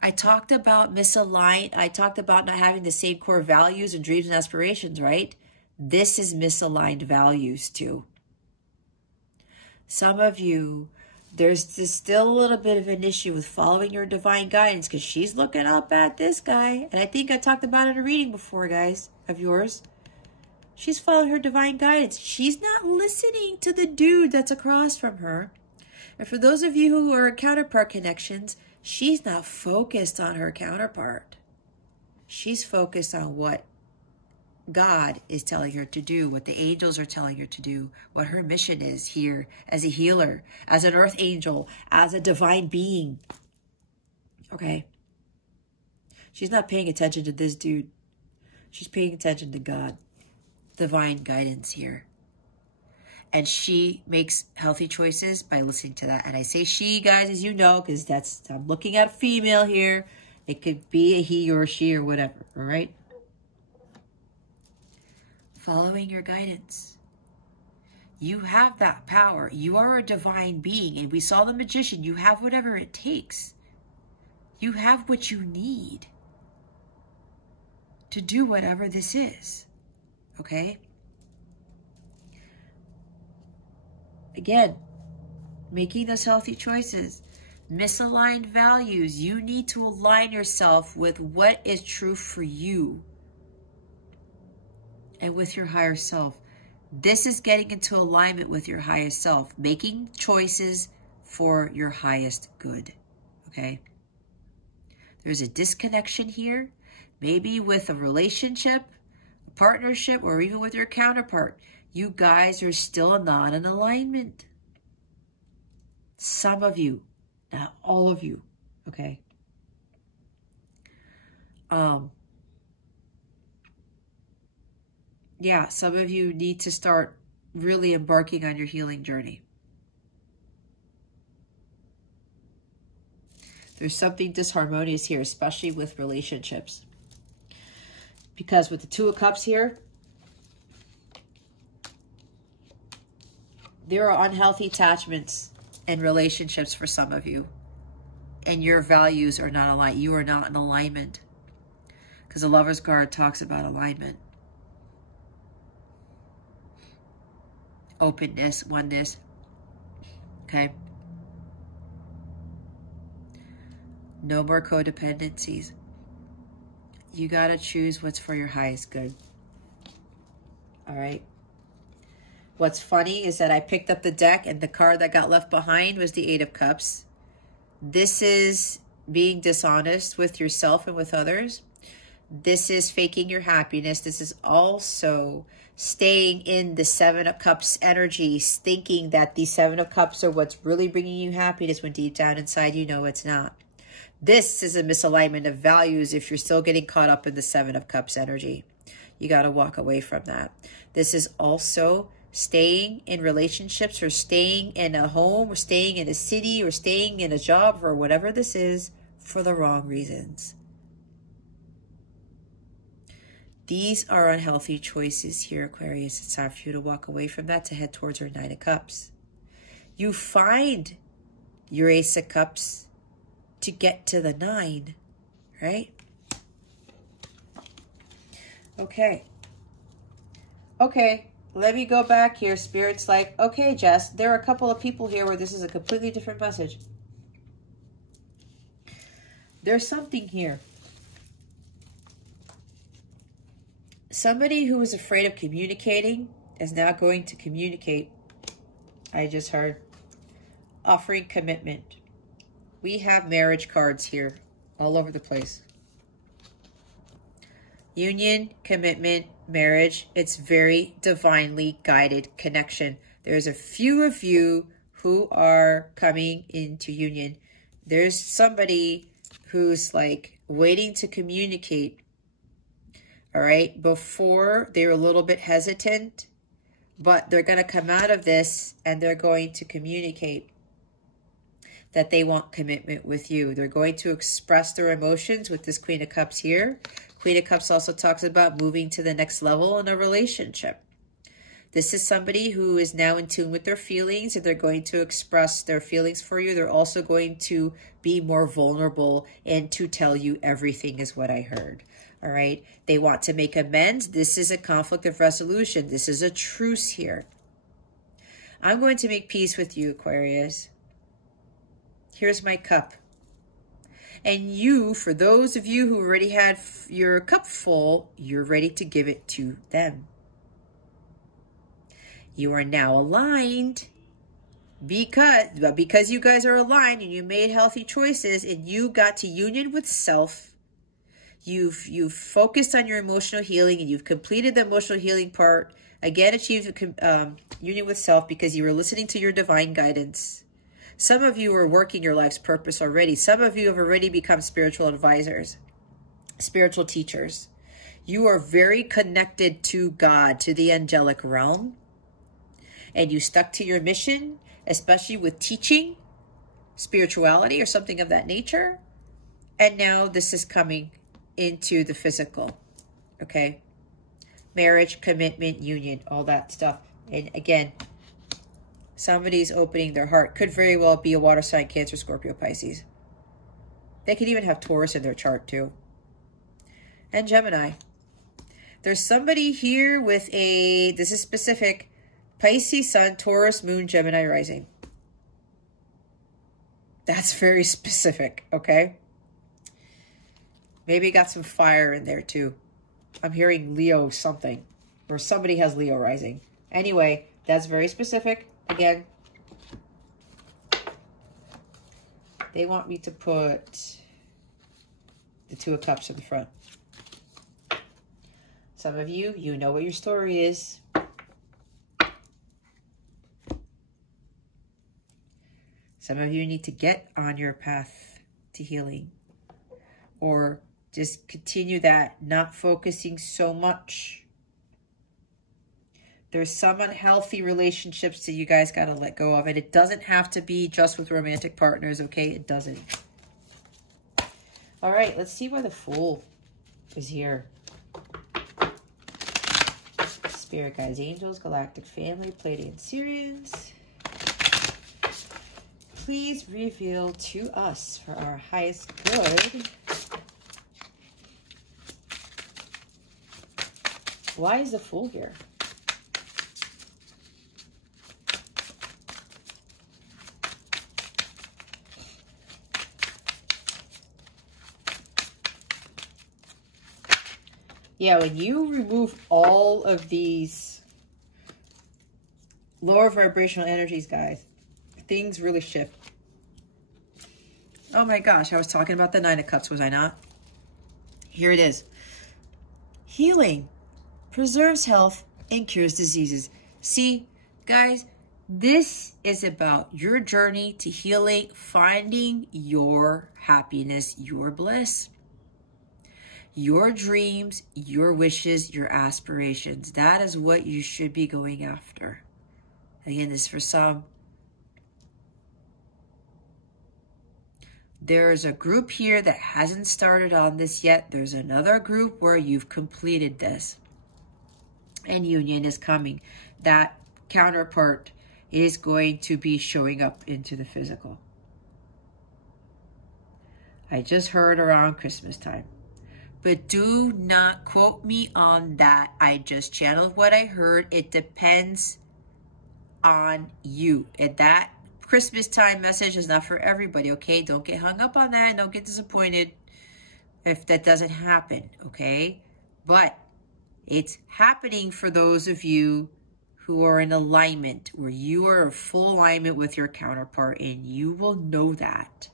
I talked about misaligned. I talked about not having the same core values and dreams and aspirations, right? This is misaligned values too. Some of you, there's still a little bit of an issue with following your divine guidance because she's looking up at this guy. And I think I talked about it in a reading before, guys, of yours. She's following her divine guidance. She's not listening to the dude that's across from her. And for those of you who are counterpart connections, she's not focused on her counterpart. She's focused on what God is telling her to do, what the angels are telling her to do, what her mission is here as a healer, as an earth angel, as a divine being. Okay? She's not paying attention to this dude. She's paying attention to God. Divine guidance here. And she makes healthy choices by listening to that. And I say she, guys, as you know, because I'm looking at a female here. It could be a he or a she or whatever, all right? Following your guidance. You have that power. You are a divine being. And we saw the magician. You have whatever it takes. You have what you need to do whatever this is. Okay? Again, making those healthy choices. Misaligned values. You need to align yourself with what is true for you and with your higher self. This is getting into alignment with your highest self, making choices for your highest good, okay? There's a disconnection here, maybe with a relationship, a partnership, or even with your counterpart. You guys are still not in alignment. Some of you, not all of you, okay? Yeah, some of you need to start really embarking on your healing journey. There's something disharmonious here, especially with relationships. Because with the Two of Cups here, there are unhealthy attachments and relationships for some of you. And your values are not aligned. You are not in alignment. Because the Lover's card talks about alignment. Openness, oneness. Okay. No more codependencies. You got to choose what's for your highest good. All right. What's funny is that I picked up the deck and the card that got left behind was the Eight of Cups. This is being dishonest with yourself and with others. This is faking your happiness. This is also staying in the Seven of Cups energy, thinking that the Seven of Cups are what's really bringing you happiness when deep down inside you know it's not. This is a misalignment of values if you're still getting caught up in the Seven of Cups energy. You got to walk away from that. This is also staying in relationships or staying in a home or staying in a city or staying in a job or whatever this is for the wrong reasons. These are unhealthy choices here, Aquarius. It's time for you to walk away from that to head towards your Nine of Cups. You find your Ace of Cups to get to the 9, right? Okay. Okay, let me go back here. Spirit's like, okay, Jess, there are a couple of people here where this is a completely different message. There's something here. Somebody who was afraid of communicating is now going to communicate. I just heard. Offering commitment. We have marriage cards here all over the place. Union, commitment, marriage. It's very divinely guided connection. There's a few of you who are coming into union. There's somebody who's like waiting to communicate. All right, before they're a little bit hesitant, but they're going to come out of this and they're going to communicate that they want commitment with you. They're going to express their emotions with this Queen of Cups here. Queen of Cups also talks about moving to the next level in a relationship. This is somebody who is now in tune with their feelings and they're going to express their feelings for you. They're also going to be more vulnerable and to tell you everything is what I heard. All right. They want to make amends. This is a conflict of resolution. This is a truce here. I'm going to make peace with you, Aquarius. Here's my cup. And you, for those of you who already had your cup full, you're ready to give it to them. You are now aligned because you guys are aligned and you made healthy choices and you got to union with self. You've focused on your emotional healing and you've completed the emotional healing part. Again, achieved union with self because you were listening to your divine guidance. Some of you are working your life's purpose already. Some of you have already become spiritual advisors, spiritual teachers. You are very connected to God, to the angelic realm. And you stuck to your mission, especially with teaching, spirituality, or something of that nature. And now this is coming into the physical, okay? Marriage, commitment, union, all that stuff. And again, somebody's opening their heart. Could very well be a water sign, Cancer, Scorpio, Pisces. They could even have Taurus in their chart too. And Gemini. There's somebody here with a, this is specific, Pisces, Sun, Taurus, Moon, Gemini, Rising. That's very specific, okay? Maybe got some fire in there too. I'm hearing Leo something. Or somebody has Leo rising. Anyway, that's very specific. Again, they want me to put the Two of Cups in the front. Some of you, you know what your story is. Some of you need to get on your path to healing. Or just continue that, not focusing so much. There's some unhealthy relationships that you guys got to let go of. And it doesn't have to be just with romantic partners, okay? It doesn't. All right, let's see why the Fool is here. Spirit guides, angels, galactic family, Pleiadian Sirians. Please reveal to us for our highest good. Why is the Fool here? Yeah, when you remove all of these lower vibrational energies, guys, things really shift. Oh my gosh, I was talking about the Nine of Cups, was I not? Here it is. Healing preserves health and cures diseases. See, guys, this is about your journey to healing, finding your happiness, your bliss. Your dreams, your wishes, your aspirations. That is what you should be going after. Again, this is for some. There's a group here that hasn't started on this yet. There's another group where you've completed this. And union is coming. That counterpart is going to be showing up into the physical. I just heard around Christmas time. But do not quote me on that. I just channeled what I heard. It depends on you. And that Christmas time message is not for everybody, okay? Don't get hung up on that. Don't get disappointed if that doesn't happen, okay? But it's happening for those of you who are in alignment, where you are in full alignment with your counterpart, and you will know that.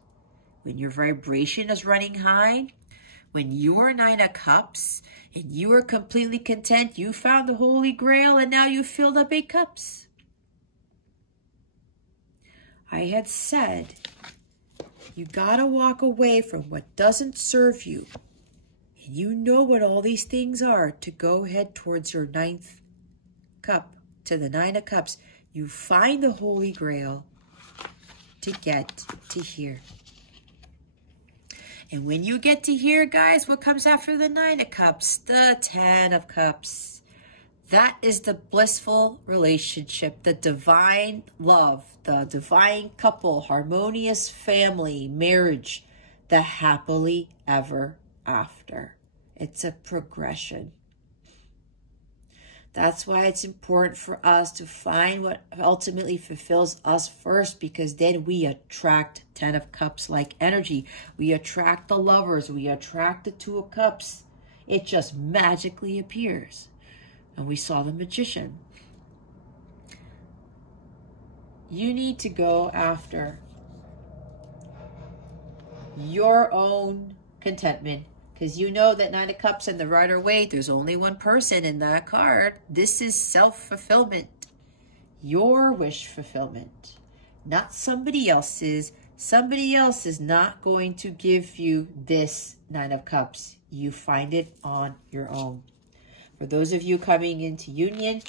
When your vibration is running high, when you are Nine of Cups and you are completely content, you found the Holy Grail and now you filled up 8 cups. I had said, you gotta walk away from what doesn't serve you. And you know what all these things are to go head towards your 9th cup, to the 9 of Cups. You find the Holy Grail to get to here. And when you get to here, guys, what comes after the 9 of Cups? The 10 of Cups. That is the blissful relationship, the divine love, the divine couple, harmonious family, marriage, the happily ever after. It's a progression. That's why it's important for us to find what ultimately fulfills us first, because then we attract 10 of Cups like energy. We attract the Lovers. We attract the 2 of Cups. It just magically appears. And we saw the Magician. You need to go after your own contentment. Because you know that 9 of Cups and the Rider-Waite, there's only one person in that card. This is self-fulfillment. Your wish fulfillment. Not somebody else's. Somebody else is not going to give you this 9 of Cups. You find it on your own. For those of you coming into union,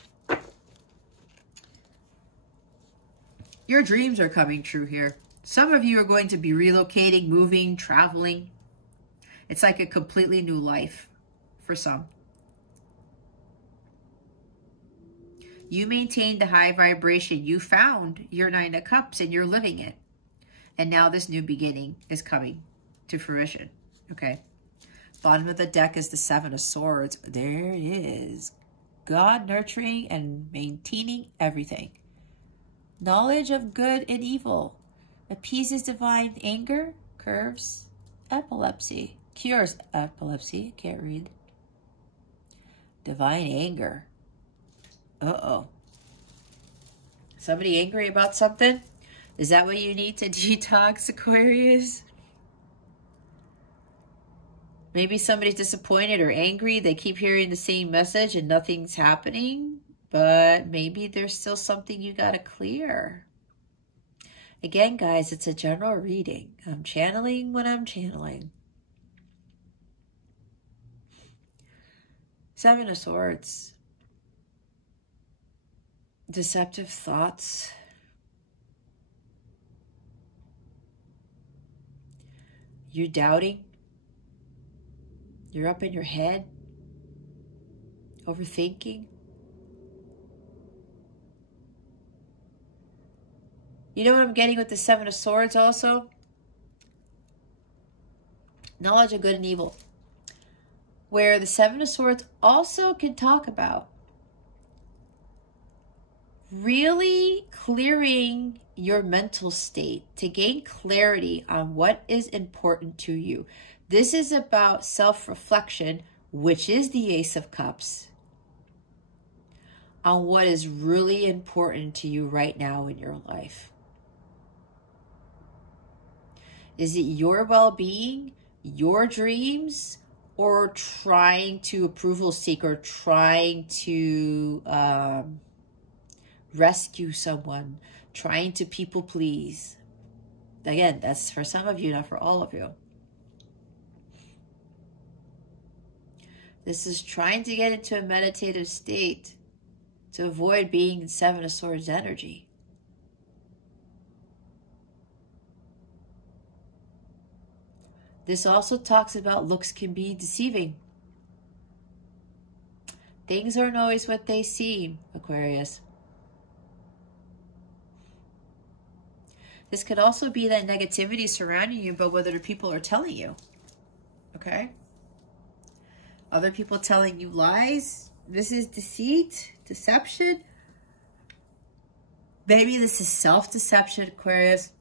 your dreams are coming true here. Some of you are going to be relocating, moving, traveling. It's like a completely new life for some. You maintained the high vibration. You found your 9 of Cups and you're living it. And now this new beginning is coming to fruition. Okay. Bottom of the deck is the 7 of Swords. There it is. God nurturing and maintaining everything. Knowledge of good and evil. Appeases divine anger. Curves epilepsy. Cures epilepsy. Can't read. Divine anger. Uh-oh. Somebody angry about something? Is that what you need to detox, Aquarius? Maybe somebody's disappointed or angry. They keep hearing the same message and nothing's happening. But maybe there's still something you got to clear. Again, guys, it's a general reading. I'm channeling when I'm channeling. Seven of Swords. Deceptive thoughts. You're doubting. You're up in your head. Overthinking. You know what I'm getting with the Seven of Swords also? Knowledge of good and evil. Where the Seven of Swords also can talk about really clearing your mental state to gain clarity on what is important to you. This is about self-reflection, which is the Ace of Cups, on what is really important to you right now in your life. Is it your well-being, your dreams, or trying to approval seek, or trying to rescue someone, trying to people please? Again, that's for some of you, not for all of you. This is trying to get into a meditative state to avoid being in Seven of Swords energy. This also talks about looks can be deceiving. Things aren't always what they seem, Aquarius. This could also be that negativity surrounding you, but whether people are telling you, okay? Other people telling you lies. This is deceit, deception. Maybe this is self-deception, Aquarius.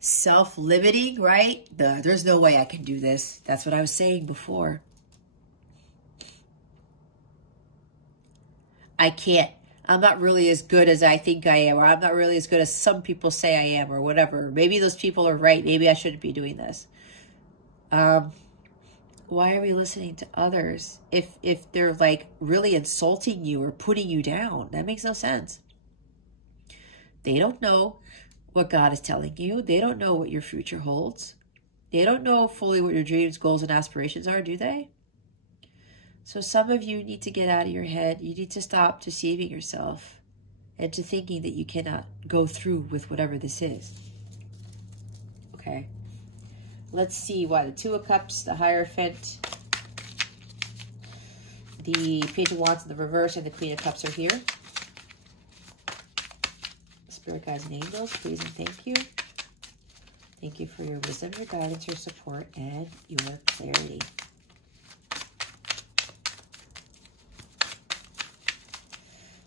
Self-limiting, right? There's no way I can do this. That's what I was saying before. I can't. I'm not really as good as I think I am, or I'm not really as good as some people say I am, or whatever. Maybe those people are right. Maybe I shouldn't be doing this. Why are we listening to others if they're like really insulting you or putting you down? That makes no sense. They don't know what God is telling you. They don't know what your future holds. They don't know fully what your dreams, goals, and aspirations are, do they? So some of you need to get out of your head. You need to stop deceiving yourself and to thinking that you cannot go through with whatever this is. Okay. Let's see why the Two of Cups, the Hierophant, the Page of Wands in the reverse, and the Queen of Cups are here. Spirit guides and angels, please and thank you. Thank you for your wisdom, your guidance, your support, and your clarity.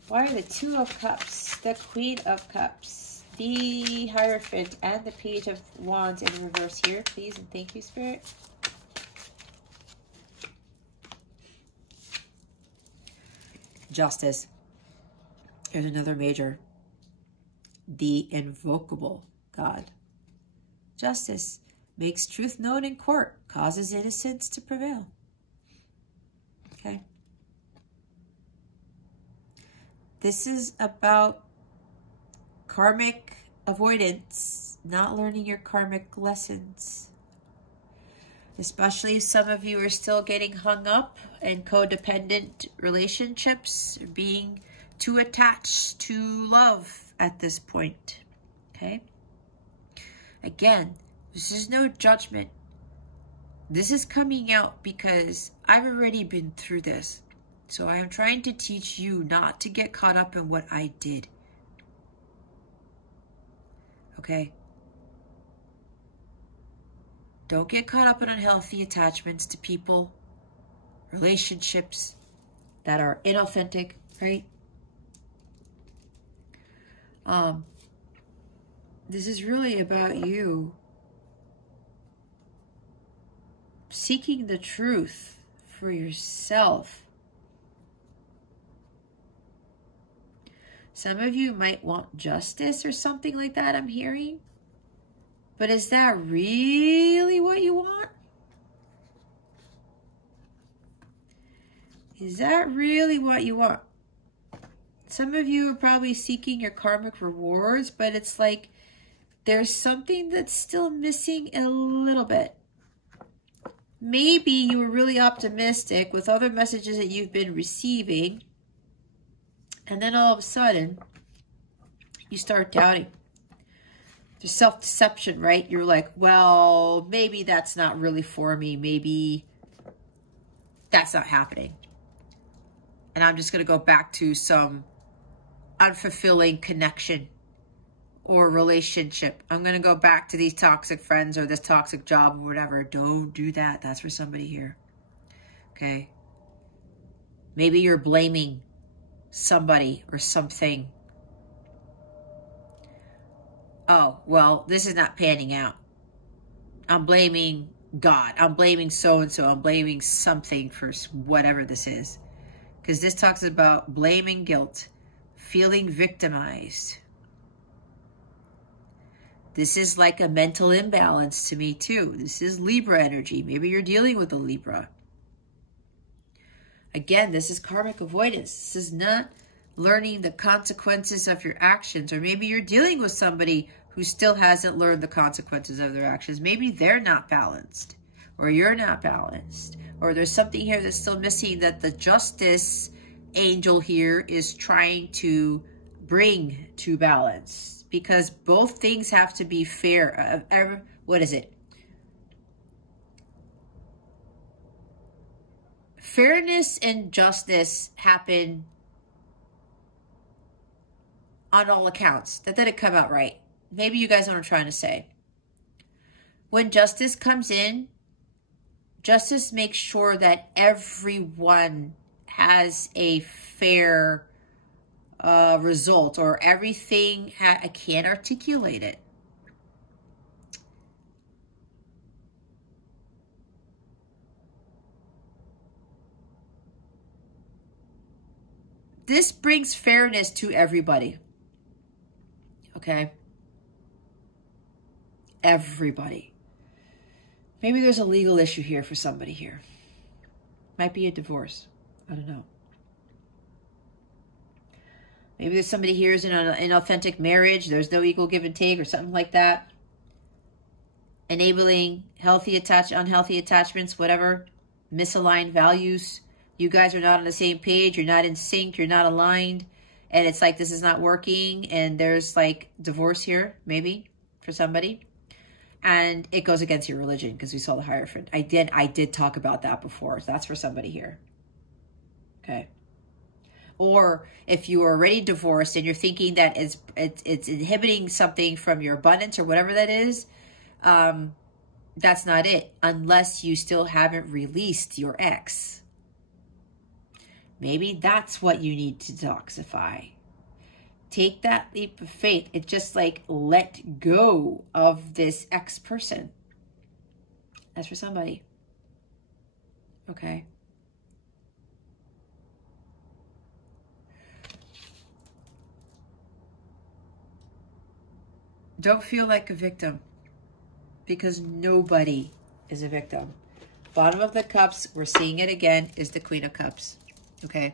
Why are the Two of Cups, the Queen of Cups, the Hierophant, and the Page of Wands in reverse here, please and thank you, Spirit? Justice. Here's another major. The invocable God. Justice makes truth known in court, causes innocence to prevail. Okay. This is about karmic avoidance, not learning your karmic lessons. Especially some of you are still getting hung up in codependent relationships, being too attached to love at this point, okay? Again, this is no judgment. This is coming out because I've already been through this. So I am trying to teach you not to get caught up in what I did. Okay? Don't get caught up in unhealthy attachments to people, relationships that are inauthentic, right? This is really about you seeking the truth for yourself. Some of you might want justice or something like that, I'm hearing. But is that really what you want? Is that really what you want? Some of you are probably seeking your karmic rewards, but it's like there's something that's still missing a little bit. Maybe you were really optimistic with other messages that you've been receiving, and then all of a sudden, you start doubting. There's self-deception, right? You're like, well, maybe that's not really for me. Maybe that's not happening. And I'm just going to go back to some unfulfilling connection or relationship. I'm going to go back to these toxic friends or this toxic job or whatever. Don't do that. That's for somebody here. Okay. Maybe you're blaming somebody or something. Oh, well, this is not panning out. I'm blaming God. I'm blaming so-and-so. I'm blaming something for whatever this is. Because this talks about blame and guilt, feeling victimized. This is like a mental imbalance to me too. This is Libra energy. Maybe you're dealing with a Libra. Again, this is karmic avoidance. This is not learning the consequences of your actions. Or maybe you're dealing with somebody who still hasn't learned the consequences of their actions. Maybe they're not balanced. Or you're not balanced. Or there's something here that's still missing that the justice angel here is trying to bring to balance. Because both things have to be fair. What is it? Fairness and justice happen on all accounts. That didn't come out right. Maybe you guys know what I'm trying to say. When justice comes in, justice makes sure that everyone has a fair result, or everything. I can't articulate it. This brings fairness to everybody. Okay? Everybody. Maybe there's a legal issue here for somebody here. Might be a divorce. I don't know. Maybe there's somebody here who's in an inauthentic marriage. There's no equal give and take or something like that. Enabling unhealthy attachments, whatever. Misaligned values. You guys are not on the same page. You're not in sync. You're not aligned. And it's like this is not working. And there's like divorce here, maybe, for somebody. And it goes against your religion because we saw the Hierophant. I did talk about that before. So that's for somebody here. Okay. Or if you are already divorced and you're thinking that it's inhibiting something from your abundance or whatever that is, that's not it. Unless you still haven't released your ex. Maybe that's what you need to detoxify. Take that leap of faith. It's just like let go of this ex person. That's for somebody. Okay. Don't feel like a victim, because nobody is a victim. Bottom of the cups, we're seeing it again, is the Queen of Cups. Okay.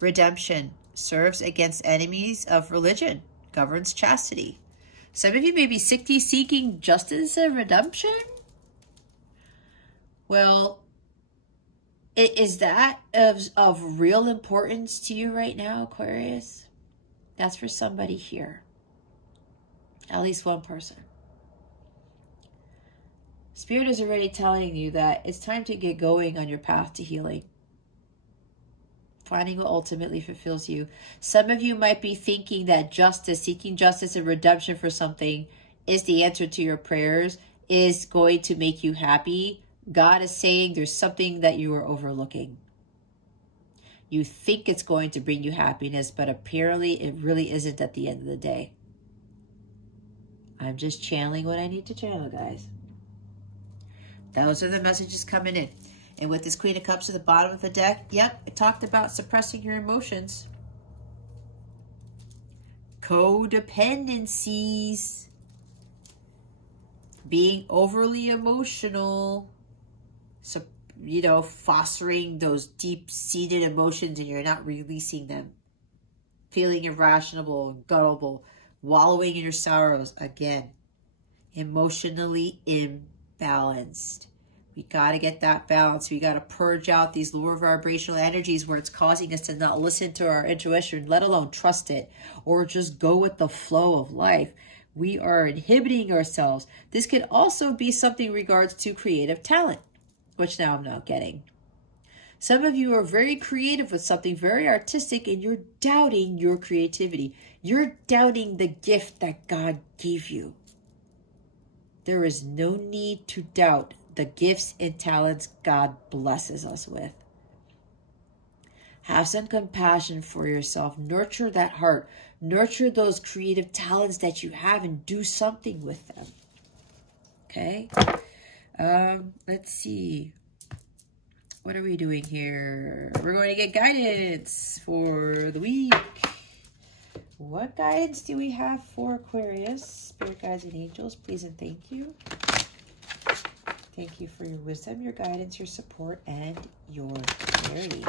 Redemption serves against enemies of religion, governs chastity. Some of you may be seeking justice and redemption. Well, is that of real importance to you right now, Aquarius? That's for somebody here. At least one person. Spirit is already telling you that it's time to get going on your path to healing. Finding what ultimately fulfills you. Some of you might be thinking that seeking justice and redemption for something is the answer to your prayers, is going to make you happy. God is saying there's something that you are overlooking. You think it's going to bring you happiness, but apparently it really isn't at the end of the day. I'm just channeling what I need to channel, guys. Those are the messages coming in. And with this Queen of Cups at the bottom of the deck, yep, it talked about suppressing your emotions. Codependencies. Being overly emotional. So, you know, fostering those deep-seated emotions and you're not releasing them. feeling irrational and gullible, wallowing in your sorrows. Again, emotionally imbalanced. We got to get that balance. We got to purge out these lower vibrational energies where it's causing us to not listen to our intuition, let alone trust it, or just go with the flow of life. We are inhibiting ourselves. This could also be something in regards to creative talent, which now I'm not getting. Some of you are very creative with something, very artistic, and you're doubting your creativity. You're doubting the gift that God gave you. There is no need to doubt the gifts and talents God blesses us with. Have some compassion for yourself. Nurture that heart. Nurture those creative talents that you have and do something with them. Okay? Let's see. What are we doing here? We're going to get guidance for the week. What guidance do we have for Aquarius? Spirit guides and angels, please and thank you. Thank you for your wisdom, your guidance, your support, and your clarity.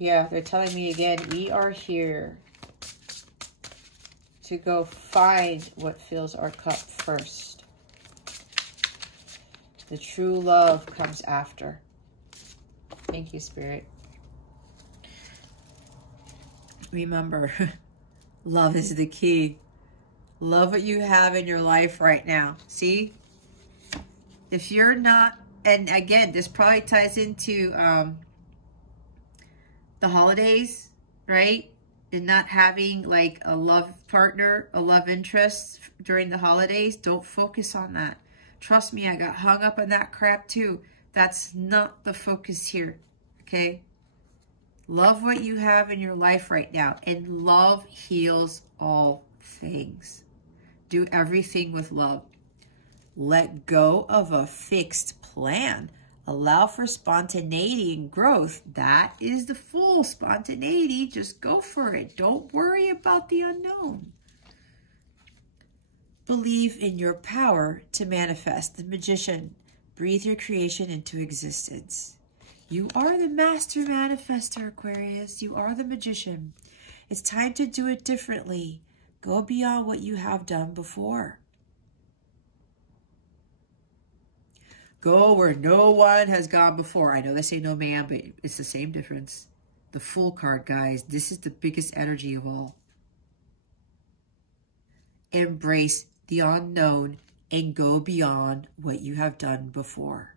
Yeah, they're telling me again, we are here to go find what fills our cup first. The true love comes after. Thank you, Spirit. Remember, love is the key. Love what you have in your life right now. See? If you're not, and again, this probably ties into the holidays, right? And not having like a love partner, a love interest during the holidays. Don't focus on that. Trust me, I got hung up on that crap too. That's not the focus here, okay? Love what you have in your life right now. And love heals all things. Do everything with love. Let go of a fixed plan. Allow for spontaneity and growth. That is the full spontaneity. Just go for it. Don't worry about the unknown. Believe in your power to manifest. The magician. Breathe your creation into existence. You are the master manifester, Aquarius. You are the magician. It's time to do it differently. Go beyond what you have done before. Go where no one has gone before. I know they say no man, but it's the same difference. The Fool card, guys. This is the biggest energy of all. Embrace the unknown and go beyond what you have done before.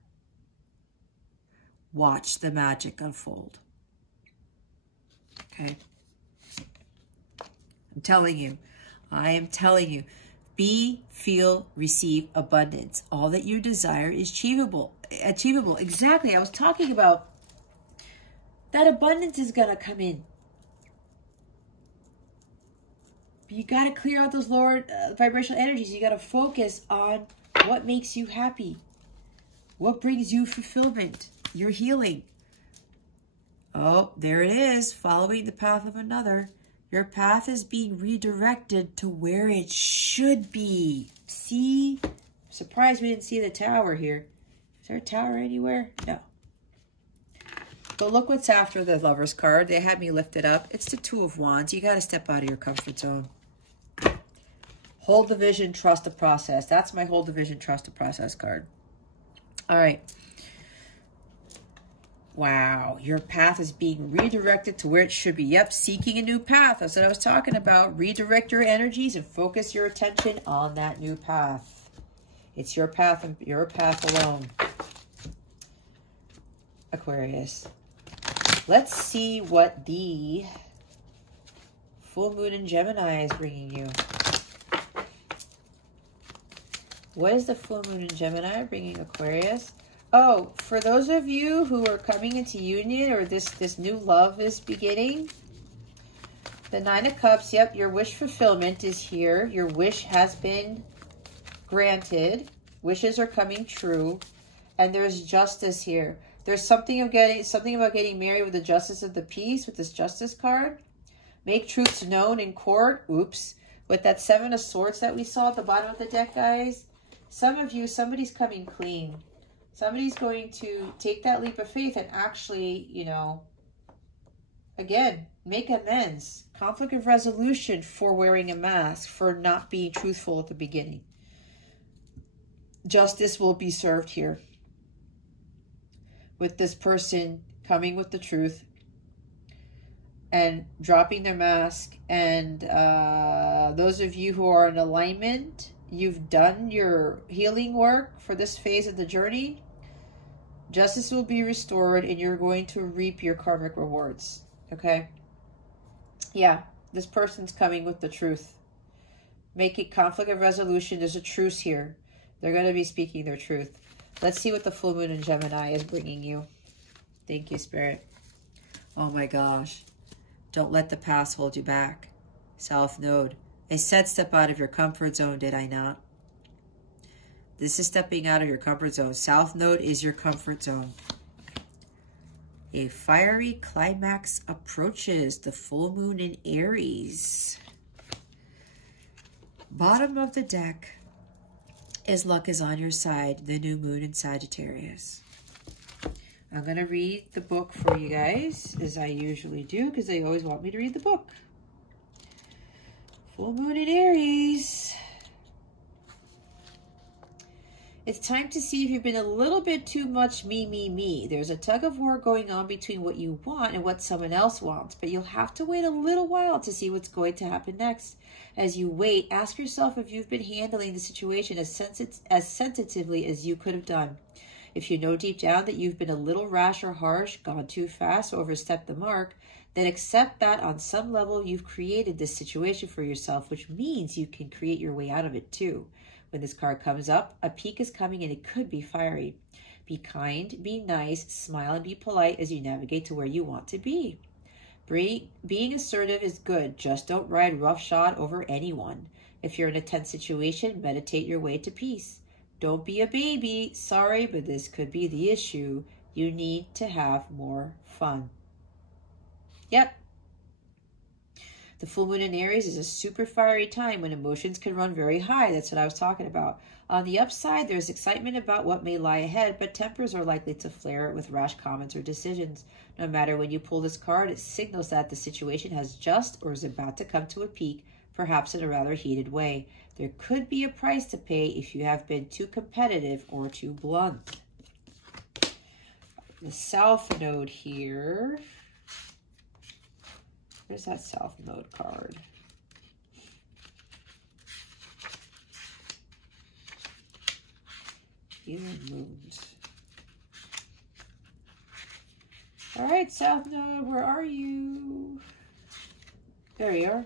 Watch the magic unfold. Okay? I'm telling you. I am telling you. Be, feel, receive abundance. All that you desire is achievable. Exactly. I was talking about that abundance is going to come in. You got to clear out those lower vibrational energies. You got to focus on what makes you happy. What brings you fulfillment. Your healing. Oh, there it is. Following the path of another. Your path is being redirected to where it should be. See? I'm surprised we didn't see the tower here. Is there a tower anywhere? No. But look what's after the Lover's card. They had me lift it up. It's the Two of Wands. You got to step out of your comfort zone. Hold the vision, trust the process. That's my hold the vision, trust the process card. All right. Wow, your path is being redirected to where it should be. Yep, seeking a new path. That's what I was talking about. Redirect your energies and focus your attention on that new path. It's your path and your path alone. Aquarius. Let's see what the full moon in Gemini is bringing you. What is the full moon in Gemini bringing Aquarius? Oh, for those of you who are coming into union or this new love is beginning, the Nine of Cups, yep, your wish fulfillment is here. Your wish has been granted. Wishes are coming true. And there's justice here. There's something about getting married with the Justice of the Peace, with this Justice card. Make truths known in court. Oops. With that Seven of Swords that we saw at the bottom of the deck, guys, some of you, somebody's coming clean. Somebody's going to take that leap of faith and actually, you know, again, make amends. Conflict of resolution for wearing a mask, for not being truthful at the beginning. Justice will be served here, with this person coming with the truth and dropping their mask. And those of you who are in alignment, you've done your healing work for this phase of the journey. Justice will be restored and you're going to reap your karmic rewards. Okay? Yeah, this person's coming with the truth. Make it conflict of resolution. There's a truce here. They're going to be speaking their truth. Let's see what the full moon in Gemini is bringing you. Thank you, Spirit. Oh my gosh. Don't let the past hold you back. South Node. I said step out of your comfort zone, did I not? This is stepping out of your comfort zone. South Node is your comfort zone. A fiery climax approaches. The full moon in Aries. Bottom of the deck is luck is on your side. The new moon in Sagittarius. I'm going to read the book for you guys, as I usually do, because they always want me to read the book. Full moon in Aries. It's time to see if you've been a little bit too much me. There's a tug of war going on between what you want and what someone else wants, but you'll have to wait a little while to see what's going to happen next. As you wait, ask yourself if you've been handling the situation as sensitively as you could have done. If you know deep down that you've been a little rash or harsh, gone too fast, overstepped the mark, then accept that on some level you've created this situation for yourself, which means you can create your way out of it too. When this card comes up, a peak is coming and it could be fiery. Be kind, be nice, smile, and be polite as you navigate to where you want to be. Being assertive is good, just don't ride roughshod over anyone. If you're in a tense situation, meditate your way to peace. Don't be a baby. Sorry, but this could be the issue. You need to have more fun. Yep. The full moon in Aries is a super fiery time when emotions can run very high. That's what I was talking about. On the upside, there's excitement about what may lie ahead, but tempers are likely to flare with rash comments or decisions. No matter when you pull this card, it signals that the situation has just or is about to come to a peak, perhaps in a rather heated way. There could be a price to pay if you have been too competitive or too blunt. The South Node here. Where's that South Node card? Healing moons. All right, South Node, where are you? There you are.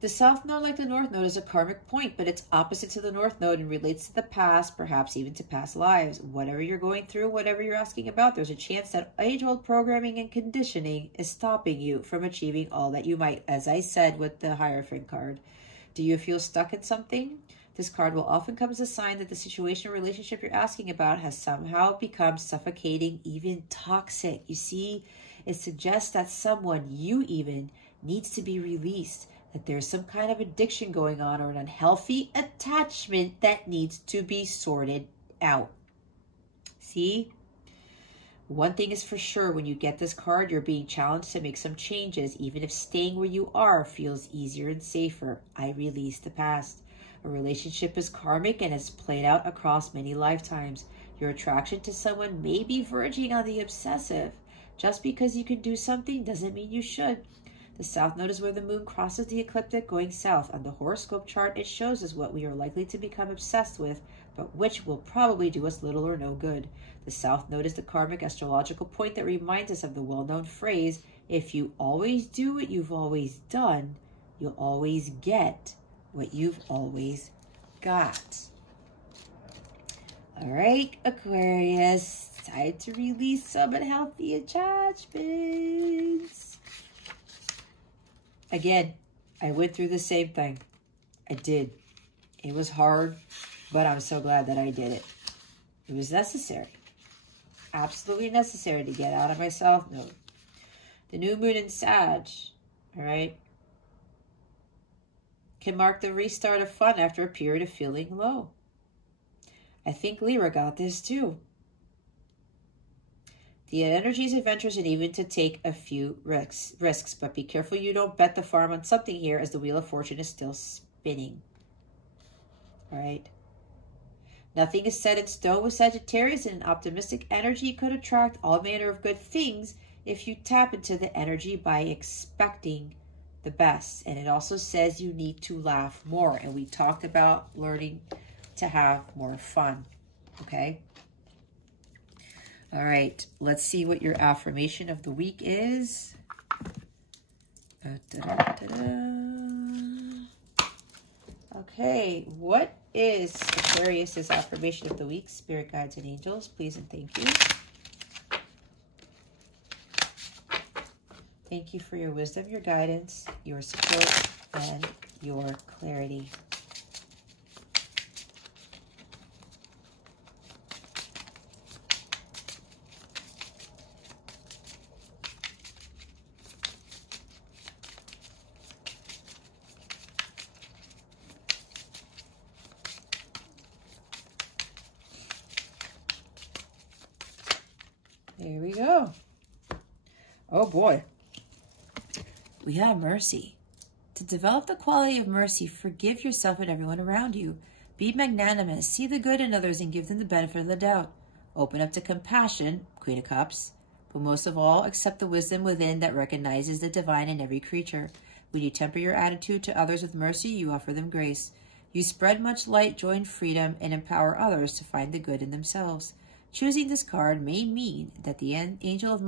The South Node, like the North Node, is a karmic point, but it's opposite to the North Node and relates to the past, perhaps even to past lives. Whatever you're going through, whatever you're asking about, there's a chance that age-old programming and conditioning is stopping you from achieving all that you might, as I said with the Hierophant card. Do you feel stuck in something? This card will often come as a sign that the situation or relationship you're asking about has somehow become suffocating, even toxic. You see, it suggests that someone, you even, needs to be released. That there's some kind of addiction going on or an unhealthy attachment that needs to be sorted out. See? One thing is for sure, when you get this card, you're being challenged to make some changes, even if staying where you are feels easier and safer. I release the past. A relationship is karmic and has played out across many lifetimes. Your attraction to someone may be verging on the obsessive. Just because you can do something doesn't mean you should. The South Node is where the moon crosses the ecliptic going south. On the horoscope chart, it shows us what we are likely to become obsessed with, but which will probably do us little or no good. The South Node is the karmic astrological point that reminds us of the well-known phrase, if you always do what you've always done, you'll always get what you've always got. All right, Aquarius, time to release some unhealthy attachments. Again, I went through the same thing. I did. It was hard, but I'm so glad that I did it. It was necessary. Absolutely necessary to get out of my South Node. The new moon in Sag, all right? can mark the restart of fun after a period of feeling low. I think Libra got this too. The energy is adventurous and even to take a few risks, but be careful you don't bet the farm on something here as the Wheel of Fortune is still spinning. All right. Nothing is set in stone with Sagittarius, and an optimistic energy could attract all manner of good things if you tap into the energy by expecting the best. And it also says you need to laugh more. And we talked about learning to have more fun. Okay. All right. Let's see what your affirmation of the week is. Okay. What is Aquarius's affirmation of the week? Spirit guides and angels, please and thank you. Thank you for your wisdom, your guidance, your support, and your clarity. There we go. Oh boy. We have mercy. To develop the quality of mercy, forgive yourself and everyone around you. Be magnanimous. See the good in others and give them the benefit of the doubt. Open up to compassion, Queen of Cups. But most of all, accept the wisdom within that recognizes the divine in every creature. When you temper your attitude to others with mercy, you offer them grace. You spread much light, joy, and freedom, and empower others to find the good in themselves. Choosing this card may mean that the angels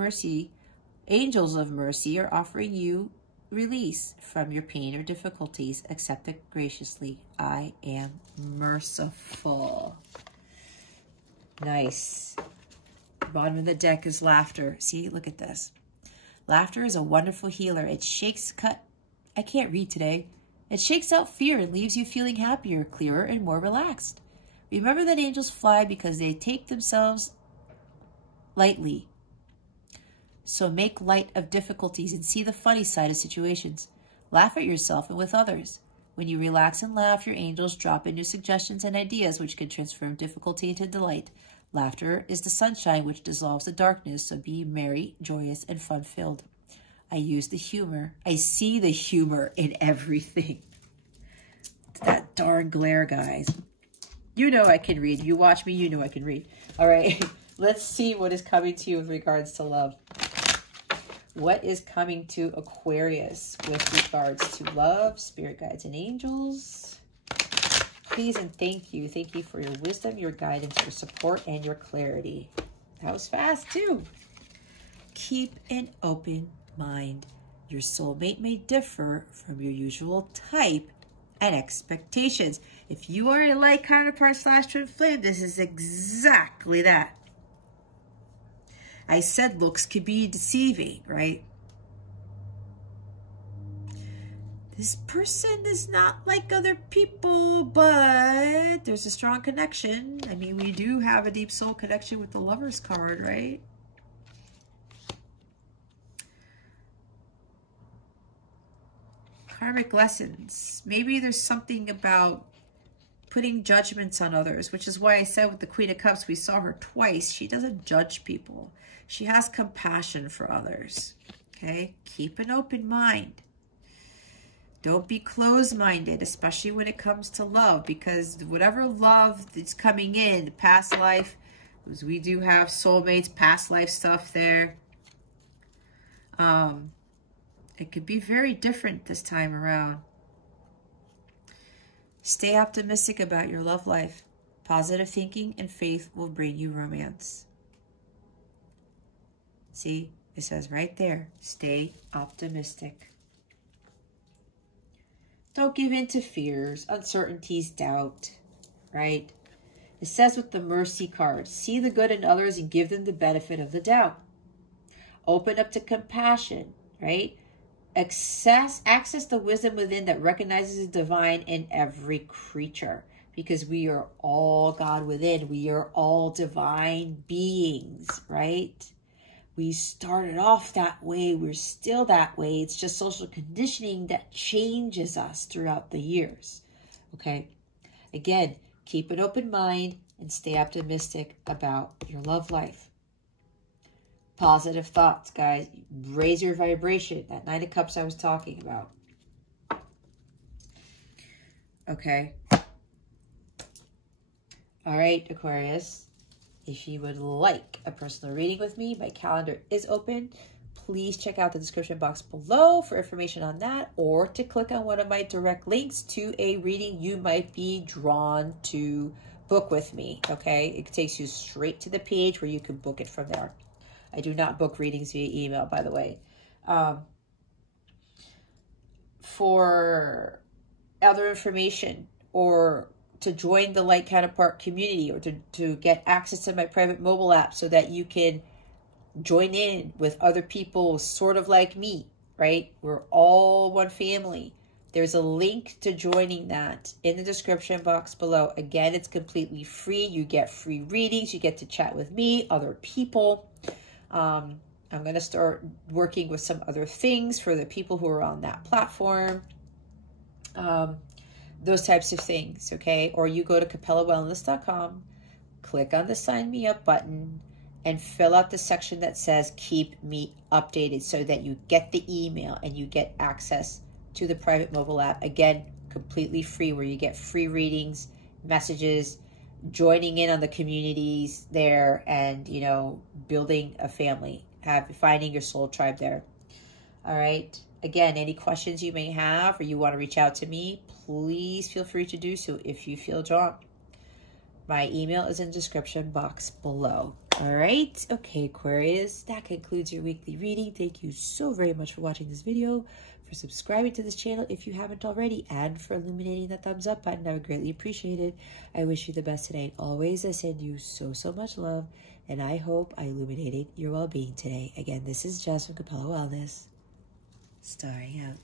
of mercy are offering you release from your pain or difficulties. Accept it graciously. I am merciful. Nice. Bottom of the deck is laughter. See, look at this. Laughter is a wonderful healer. It shakes I can't read today. It shakes out fear and leaves you feeling happier, clearer, and more relaxed. Remember that angels fly because they take themselves lightly. So make light of difficulties and see the funny side of situations. Laugh at yourself and with others. When you relax and laugh, your angels drop in new suggestions and ideas which can transform difficulty into delight. Laughter is the sunshine which dissolves the darkness, so be merry, joyous, and fun-filled. I use the humor. I see the humor in everything. It's that darn glare, guys. You know I can read. You watch me, you know I can read. All right, let's see what is coming to you with regards to love. What is coming to Aquarius with regards to love, spirit guides, and angels? Please and thank you. Thank you for your wisdom, your guidance, your support, and your clarity. That was fast, too. Keep an open mind. Your soulmate may differ from your usual type and expectations. If you are a light counterpart / twin flame, this is exactly that. I said looks could be deceiving, right? This person is not like other people, but there's a strong connection. I mean, we do have a deep soul connection with the Lover's card, right? Karmic lessons. Maybe there's something about putting judgments on others, which is why I said with the Queen of Cups, we saw her twice. She doesn't judge people. She has compassion for others. Okay? Keep an open mind. Don't be closed-minded, especially when it comes to love, because whatever love that's coming in, past life, because we do have soulmates, past life stuff there. It could be very different this time around. Stay optimistic about your love life. Positive thinking and faith will bring you romance. See, it says right there, stay optimistic. Don't give in to fears, uncertainties, doubt, right? It says with the Mercy card, see the good in others and give them the benefit of the doubt. Open up to compassion, right? Access the wisdom within that recognizes the divine in every creature, because we are all God within. We are all divine beings, right? We started off that way. We're still that way. It's just social conditioning that changes us throughout the years. Okay? Again, keep an open mind and stay optimistic about your love life. Positive thoughts, guys. Raise your vibration. That Nine of Cups I was talking about. Okay? All right, Aquarius. If you would like a personal reading with me, my calendar is open. Please check out the description box below for information on that, or to click on one of my direct links to a reading you might be drawn to book with me, okay? It takes you straight to the page where you can book it from there. I do not book readings via email, by the way. For other information, or to join the Light Counterpart community, or to get access to my private mobile app so that you can join in with other people sort of like me, right? We're all one family. There's a link to joining that in the description box below. Again, it's completely free. You get free readings. You get to chat with me, other people. I'm going to start working with some other things for the people who are on that platform. Those types of things, okay? Or you go to capellawellness.com, click on the Sign Me Up button, and fill out the section that says Keep Me Updated so that you get the email and you get access to the private mobile app. Again, completely free, where you get free readings, messages, joining in on the communities there, and, you know, building a family, finding your soul tribe there. All right. Again, any questions you may have, or you want to reach out to me, please feel free to do so if you feel drawn. My email is in the description box below. All right. Okay, Aquarius, that concludes your weekly reading. Thank you so very much for watching this video, for subscribing to this channel if you haven't already, and for illuminating the thumbs up button. I would greatly appreciate it. I wish you the best today. And always, I send you so much love, and I hope I illuminated your well-being today. Again, this is Jess from Capella Wellness, starring out.